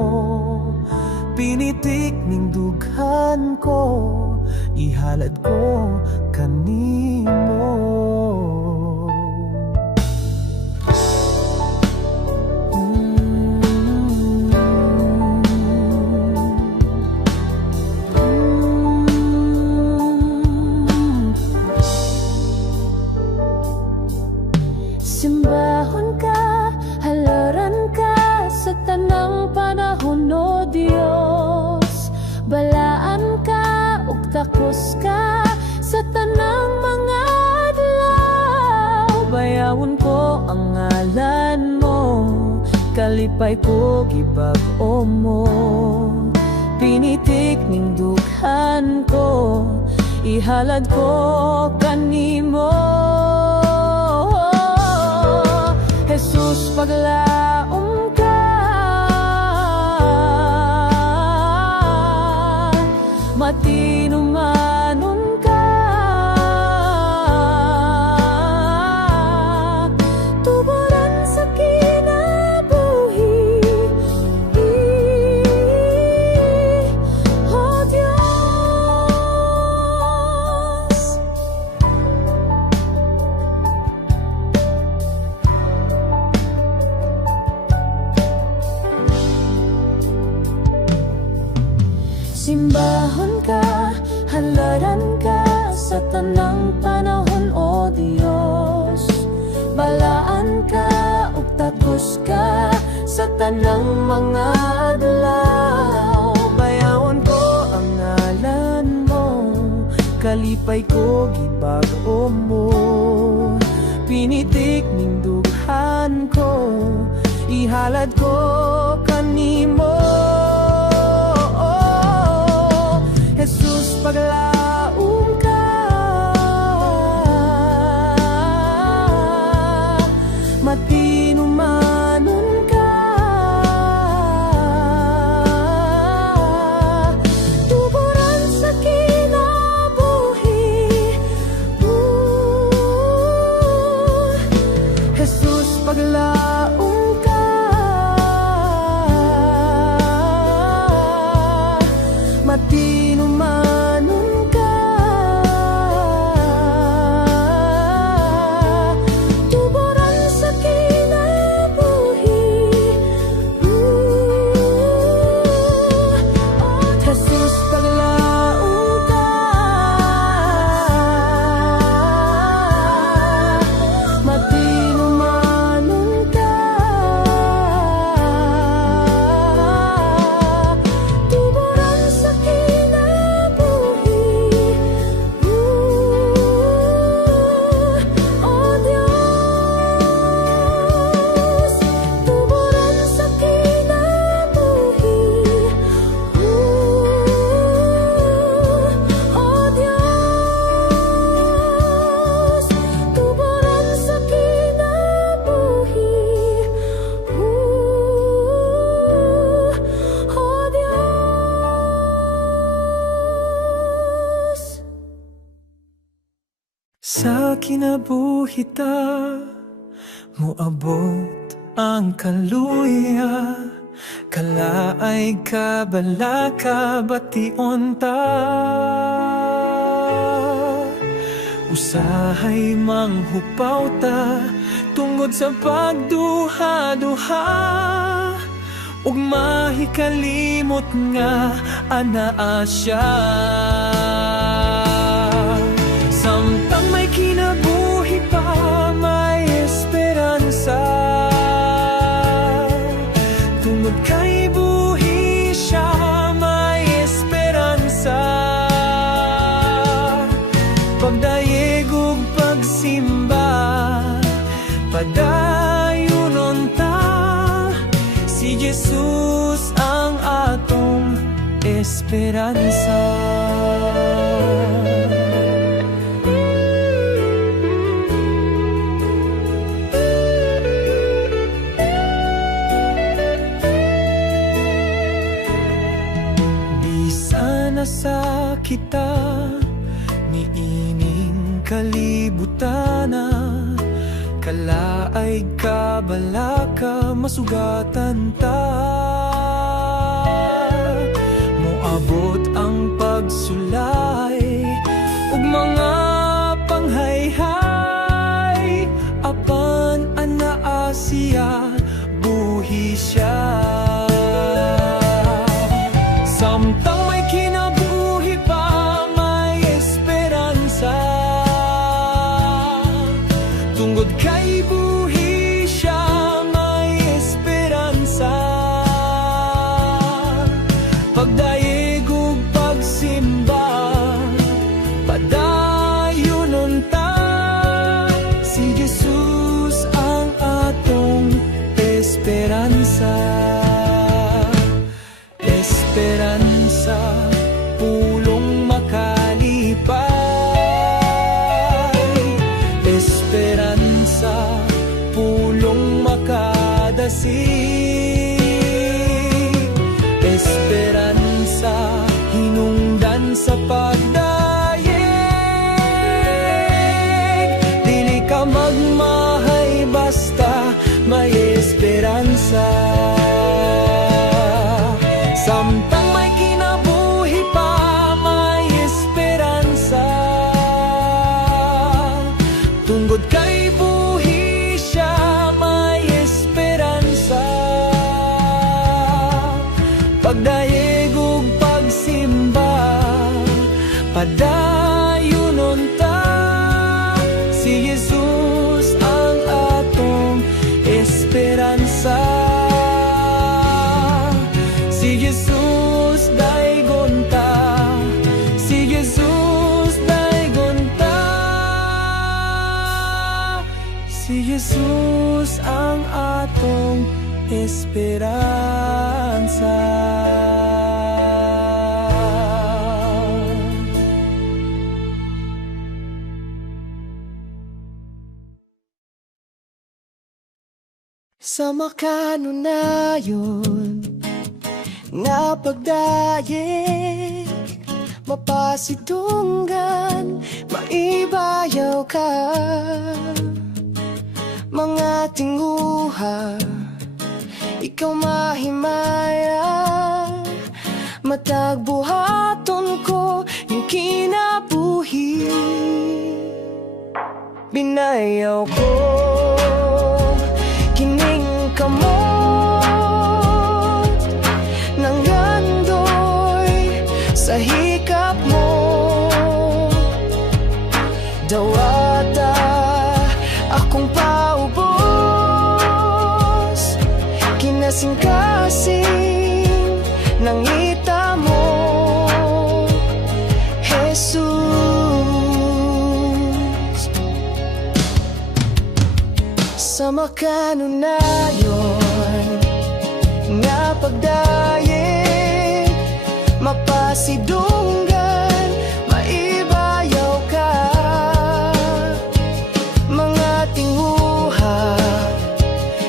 Pinitik ning dughan ko, ihalad ko kanimo. Simbahon ka, halaran ka sa tanang panahon o Diyos. Balaan ka ug takos ka sa tanang mga adlaw. Bayawon ko ang ngalan mo, kalipay ko gibag-o mo. Pinitik ning dughan ko, ihalad ko kanimo. Jesus, paglaom ka, matinumanon ka, tuburan sa kinabuhi, O Diyos. Simbahon ka, halaran ka sa tanang panahon o Diyos. Balaan ka ug takos ka sa tanang mga adlaw. Bayawon ko ang ngalan mo, kalipay ko gibag-o mo. Pinitik ning dughan ko, ihalad ko kanimo. Jesus, paglaom ka, matinumanon ka, tuburan sa kinabuhi. Jesus, paglaom ka, matinumanon ka, tuburan sa kinabuhi. Jesus, paglaom ka, matinumanon ka, tuburan sa kinabuhi. O Diyos, tuburan sa kinabuhi. O Diyos, tuburan sa kinabuhi. O Diyos. Sa kinabuhi ta, moabot ang kaluya. Kalaay ka balaka bation ta. Usahay manghupaw ta, tungod sa pagduha-duha. Ug mahikalimot nga anaa siya. Samtang may kinabuhi pa, may esperansa. Tungod kay buhi siya, may esperansa. Pagdayeg ug pagsimba, padayunon ta. Si Jesus ang atong esperansa. kita niining kalibutana, kalaay kabalaka masugatan ta. Moabot ang pagsulay ug mga panghayhay, apan anaa siya buhi siya. Samtang may kinabuhi pa, may esperansa, tungod kay buhi siya, may esperansa. Pagdaig ug pagsimba, padayonon ta, si Jesus ang atong esperansa. Esperansa, pulong makalipay. Esperansa, pulong makadasig. Esperansa, hinungdan sa pagdaig. Dili ka magmahay basta may esperansa. Samtang may kinabuhi pa, may esperansa, tungod kay buhi siya, may esperansa. Pagdaig ug pagsimba, padayonon ta, si Jesus ang atong esperansa. Si Jesus daygon ta, si Jesus daygon ta, si Jesus ang atong esperansa. Sa makanunayon nga pagdayeg, mapasidunggan, maibayaw ka. Mga tinguha, ikaw mahimaya, matagbuhaton ko yung kinabuhi. Binayaw ko kining kamot ng gandoy sa hikap mo. Dawata akong paubos, kinasing-kasing ng ita mo, Jesus. Sa makanunayon nga pagdayeg, mapasidunggan, maibayaw ka. Mga tinguha,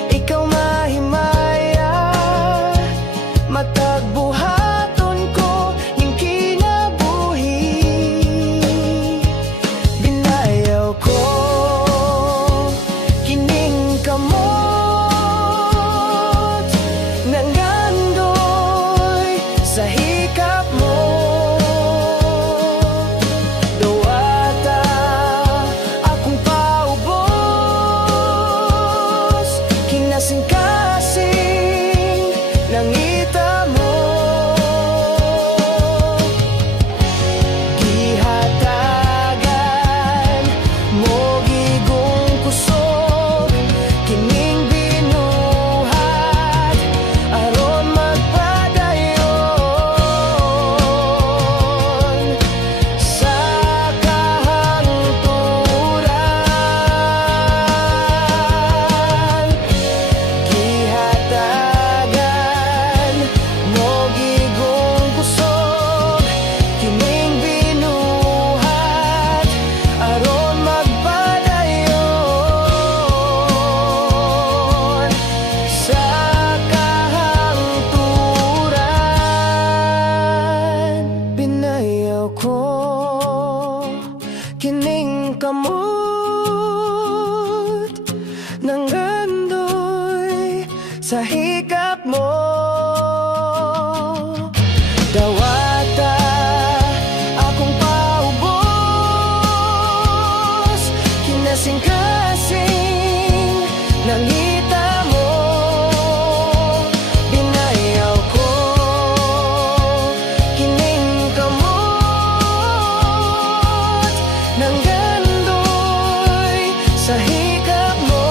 ikaw mahimaya, matagbuhaton ko yung kinabuhi. Binayaw ko kining kamot sa higap mo. Dawata akong paubos, kinasing-kasing nangita mo. Binayaw ko kining kamot ng gandoy sa higap mo.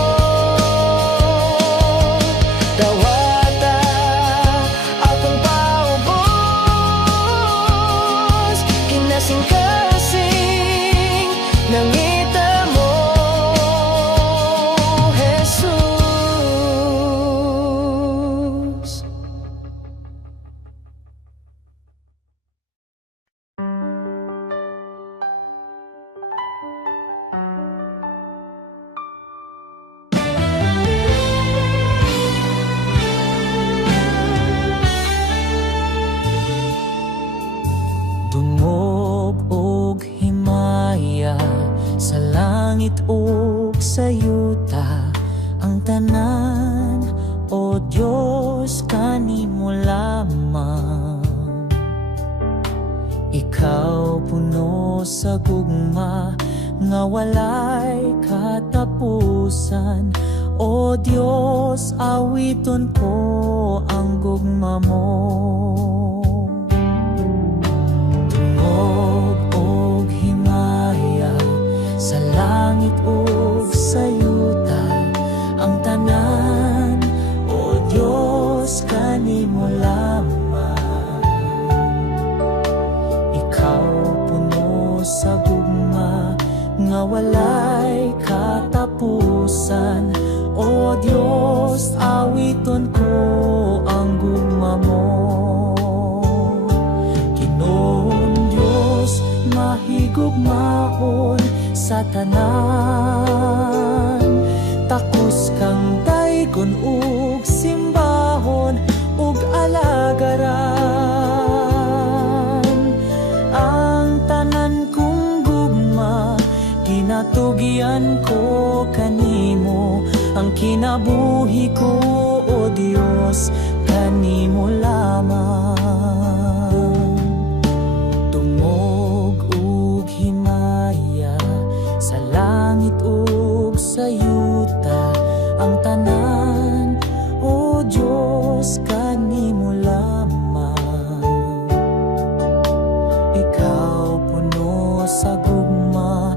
Dawata akong paubos, kinasing-kasing nangita mo, Jesus. Dungog og himaya sa langit ug sa yuta, ang tanan o Diyos kanimo lamang. Ikaw puno sa gugma nga walay katapusan, o Diyos awiton ko ang gugma mo. Tungog og himaya sa langit ug sa yuta, ang tanan o Diyos kanimo lamang. Ikaw puno sa gugma nga walay katapusan, o Diyos awiton ko ang gugma mo. Ginoong Diyos mahigugmaon sa tanan, takos kang daygon ug simbahon ug alagaran. Ang tanan kong gugma ginatugian ko kanimo, ang kinabuhi ko o Diyos kanimo lamang. Tungog ug himaya sa langit ug sa yuta, ang tanan o Diyos kanimo lamang. Ikaw puno sa gugma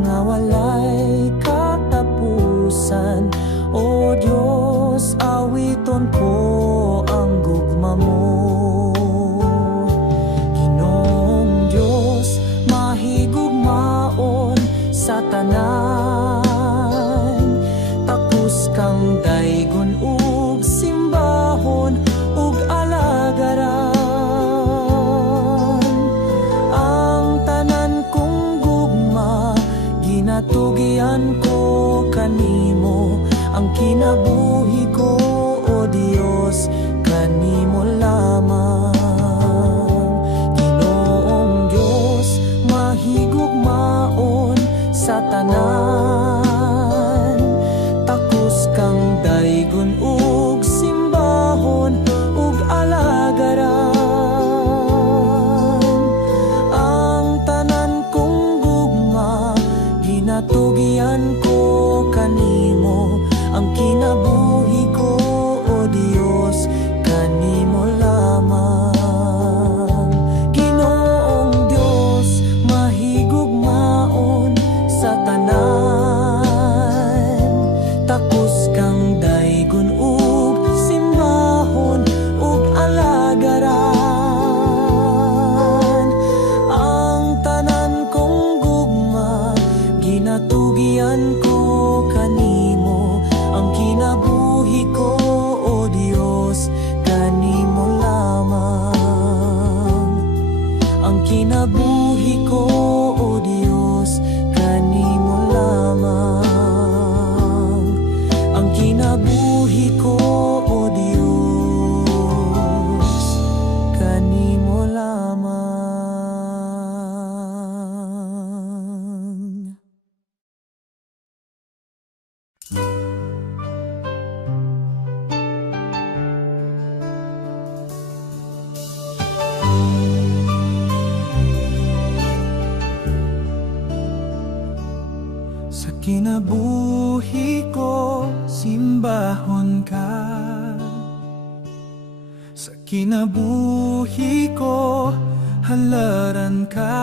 nga walay katapusan, o Diyos awiton ko ang gugma mo. Ginoong Diyos mahigugmaon sa tanan, takos kang daygon ug simbahon ug alagaran. Ang tanan kong gugma ginatugian ko kanimo, ang kinabuhi ko o Diyos kanimo lamang. Ginoong Diyos mahigugmaon sa tanan, takos kang daygon ug simbahon ug alagaran. Ang tanan kong gugma ginatugian ko kanimo, ang kinabuhi ko o Diyos kanimo lamang. Ginoong Diyos mahigugmaon sa tanan, takos kang daygon ug simbahon ug alagaran. Ang tanan kong gugma ginatugian ko kanimo, ang kinabuhi ko o Diyos kanimo lamang. Ang kinabuhi ko o Diyos kanimo lamang. Ang kinabuhi ko o Diyos kanimo lamang. kinabuhi ko, simbahon ka. Sa kinabuhi ko, halaran ka.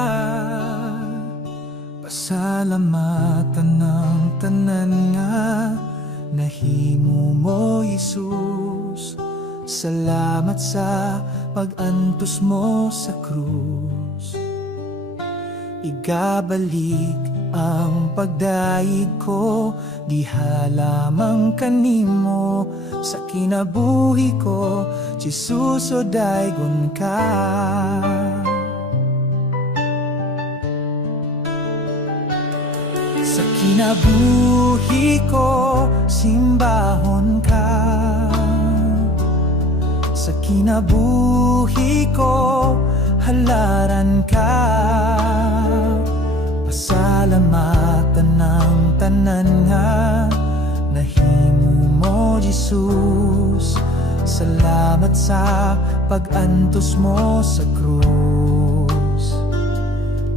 Pasalamatan ng tanan nga nahimo mo, Jesus. Salamat sa pag-antos mo sa krus. Igabalik ang pagdaig ko, diha lamang kanimo. Sa kinabuhi ko, Jesus, o daygon ka. Sa kinabuhi ko, simbahon ka. Sa kinabuhi ko, halaran ka. Pasalamatan ng tanan nga nahimo mo, Jesus. Salamat sa pag-antos mo sa krus.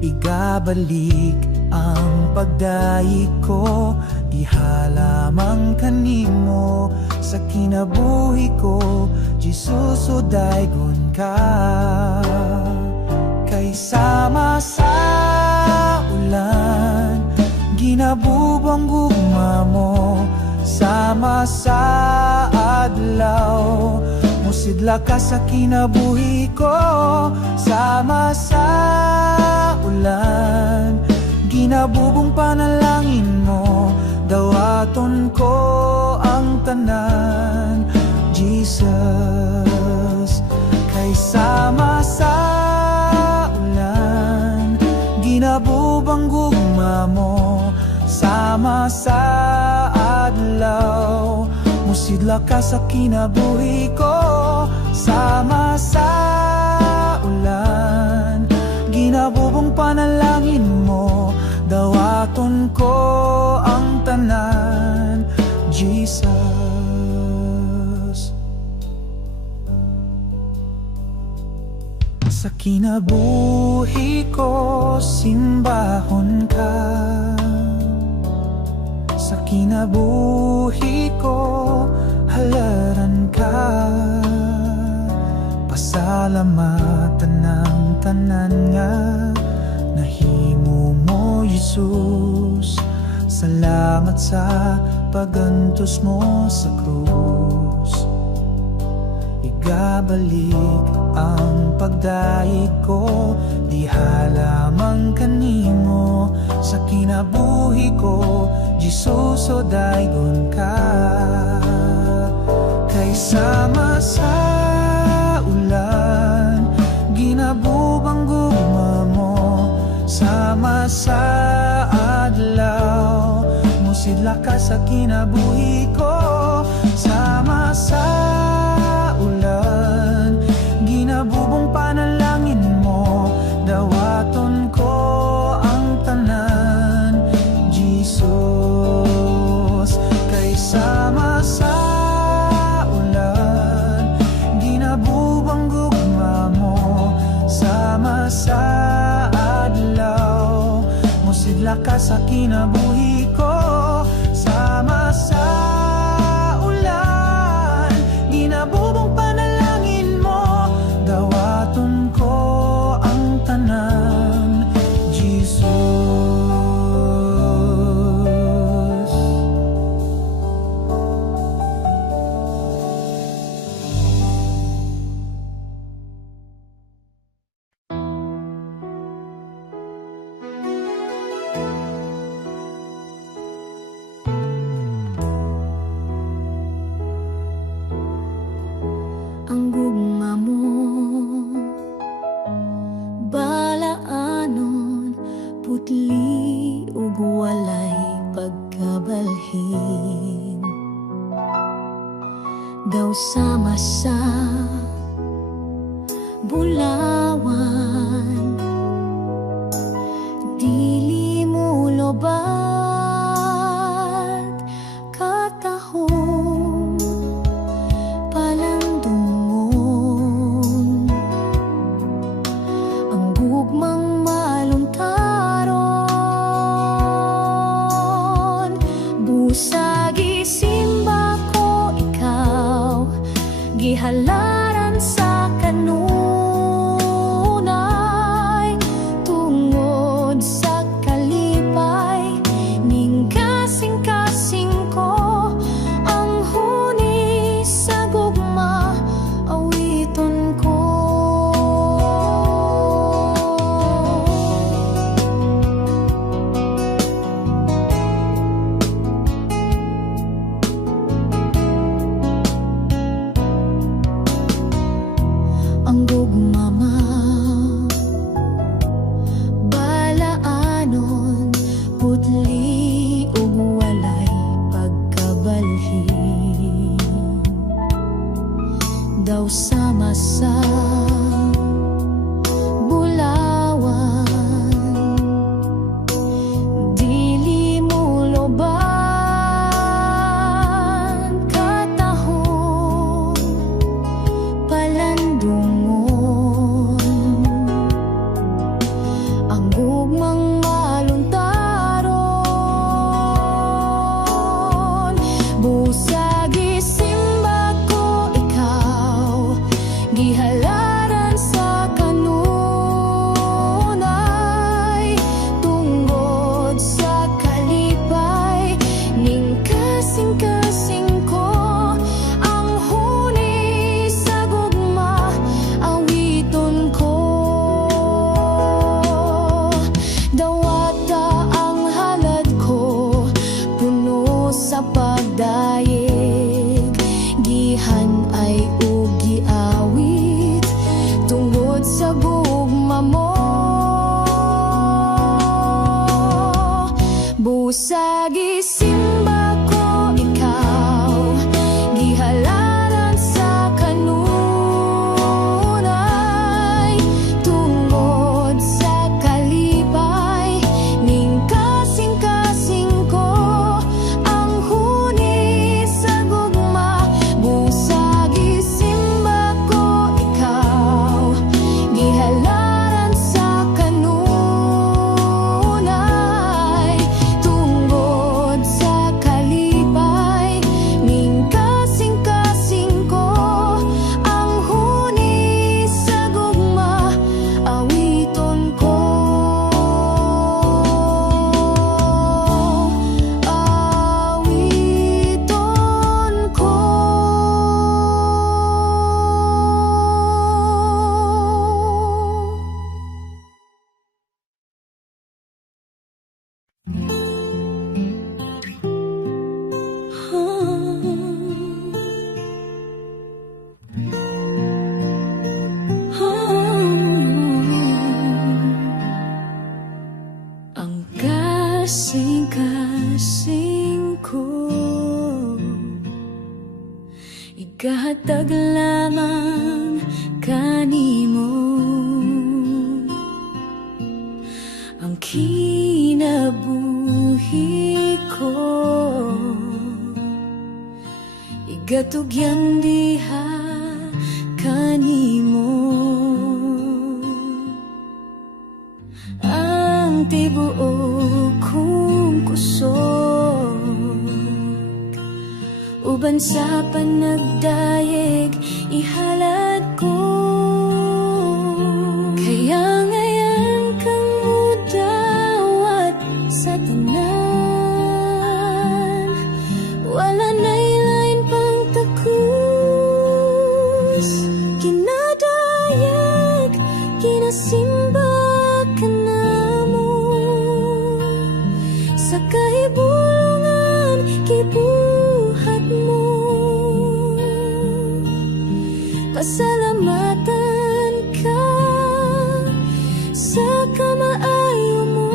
Igabalik ang pagdaig ko, diha lamang kanimo. Sa kinabuhi ko, Jesus, o daygon ka. Kay sama sa ulan, ginabubang gugma mo. Sama sa adlaw, musidla ka sa kinabuhi ko. Sama sa ulan, ginabubong panalangin mo. Dawaton ko ang tanan, Jesus. Kay sama sa ulan, ginabubang gugma mo. Sama sa adlaw, musidla ka sa kinabuhi ko. Sama sa ulan, ginabubong panalangin mo. Dawaton ko ang tanan, Jesus. Sa kinabuhi ko, simbahon ka. Sa kinabuhi ko, halaran ka. Pasalamatan ng tanan nga nahimo mo, Jesus. Salamat sa pag-antos mo sa krus. Igabalik ang pagdaig ko, diha lamang kanimo. Sa kinabuhi ko, Jesus, o daygon ka. Kay sama sa ulan, ginabubang gugma mo. Sama sa adlaw, musidla ka sa kinabuhi ko. Sama sa ulan, ginabubong panalangin mo. Dawaton ko ang tanan, Jesus. Kay sama sa ulan, ginabubang gugma mo. Sama sa adlaw, musidla ka sa kinabuhi ko. Sama sa ulan, ginabubong panalangin mo. Dawaton ko ang tanan, Jesus. Ang gugma mo, balaanon, putli ug walay pagkabalhin. Daw sama sa bulawan, dili mo lobat katahong palandungon. Ang gugmang maluntaron, gihalaran sa kanunay tungod sa kalipay ning kasing-kasing ko ang huni sa gugma awiton ko. Ang gugmama balaanon putli ug walay pagkabalhin daw sama sa bulawan dili mo loban katahon palandungon ang gugmang maluntaron busag isimba ko ikaw gihalaran sa kanunay tungod sa kalipay ning kasing-kasing ko ang huni sa gugma awiton ko. Dawata ang halad ko puno sa pagdayeg gihan ay ug giawit tungod sa gugma mo busag isimba ko ikaw gihalaran sa kanunay tungod sa kalipay ning kasing-kasing ko ang huni sa gugma busag isimba ko ikaw gihalaran sa kanunay tungod sa kalipay ning kasing-kasing ko ang huni sa gugma awiton ko. Awiton ko. Ang kasing-kasing ko igahatag lamang kanimo ang kinabuhi ko igatugyan diha kanimo ang tibuok kong kusog uban sa panagdayeg ihalad ko kaya ngayon kang mudawat sa tanan wala na'y lain pang takus kinadayeg kinasimba ka namo sa kahibulungan kibuhat mo pasalamatan ka sa kamaayo mo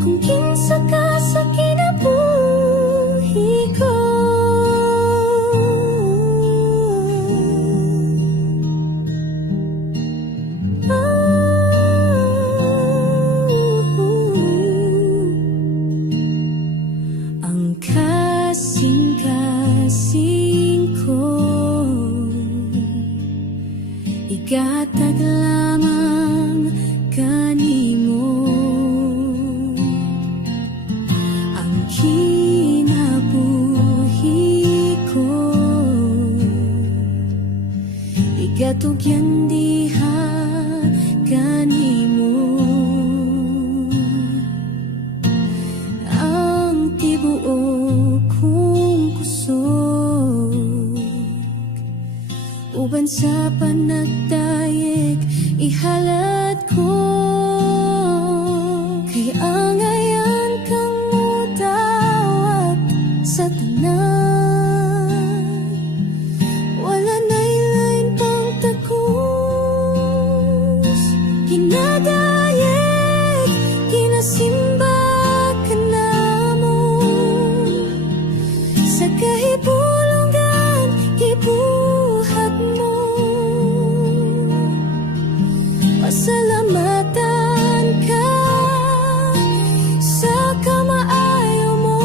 kung kinsa ka sa kinabuhi ko. Ang kasing-kasing ko igatag lamang kanimo ang kinabuhi ko tugyan diha kanimo ang tibuok kong kusog uban sa panagdayeg ihalad ko kay angayan kang mutawag sa tanan wala na'y lain pang takus ginadayeg ginasimba ka namo sa kahibulungan gibuhat mo pasalamatan ka sa kamaayo mo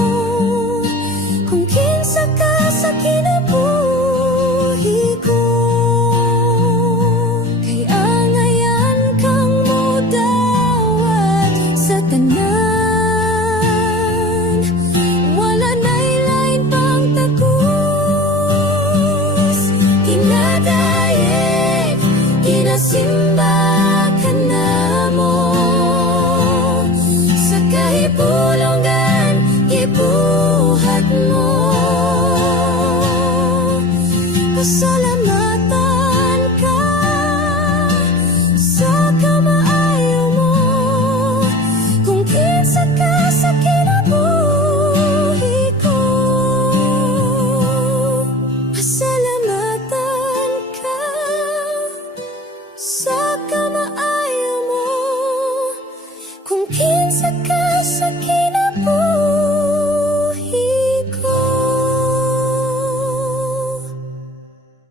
kung kinsa ka sa kinabuhi ko kay angayan kang modawat sa tanan wala na'y lain pang takus ginadayeg ginasimba ka namo sa kahibulungan gibuhat mo pasalamatan ka sa kamaayo mo kung kinsa ka sa kinabuhi ko pasalamatan ka sa kamaayo mo kung kinsa ka sa kinabuhi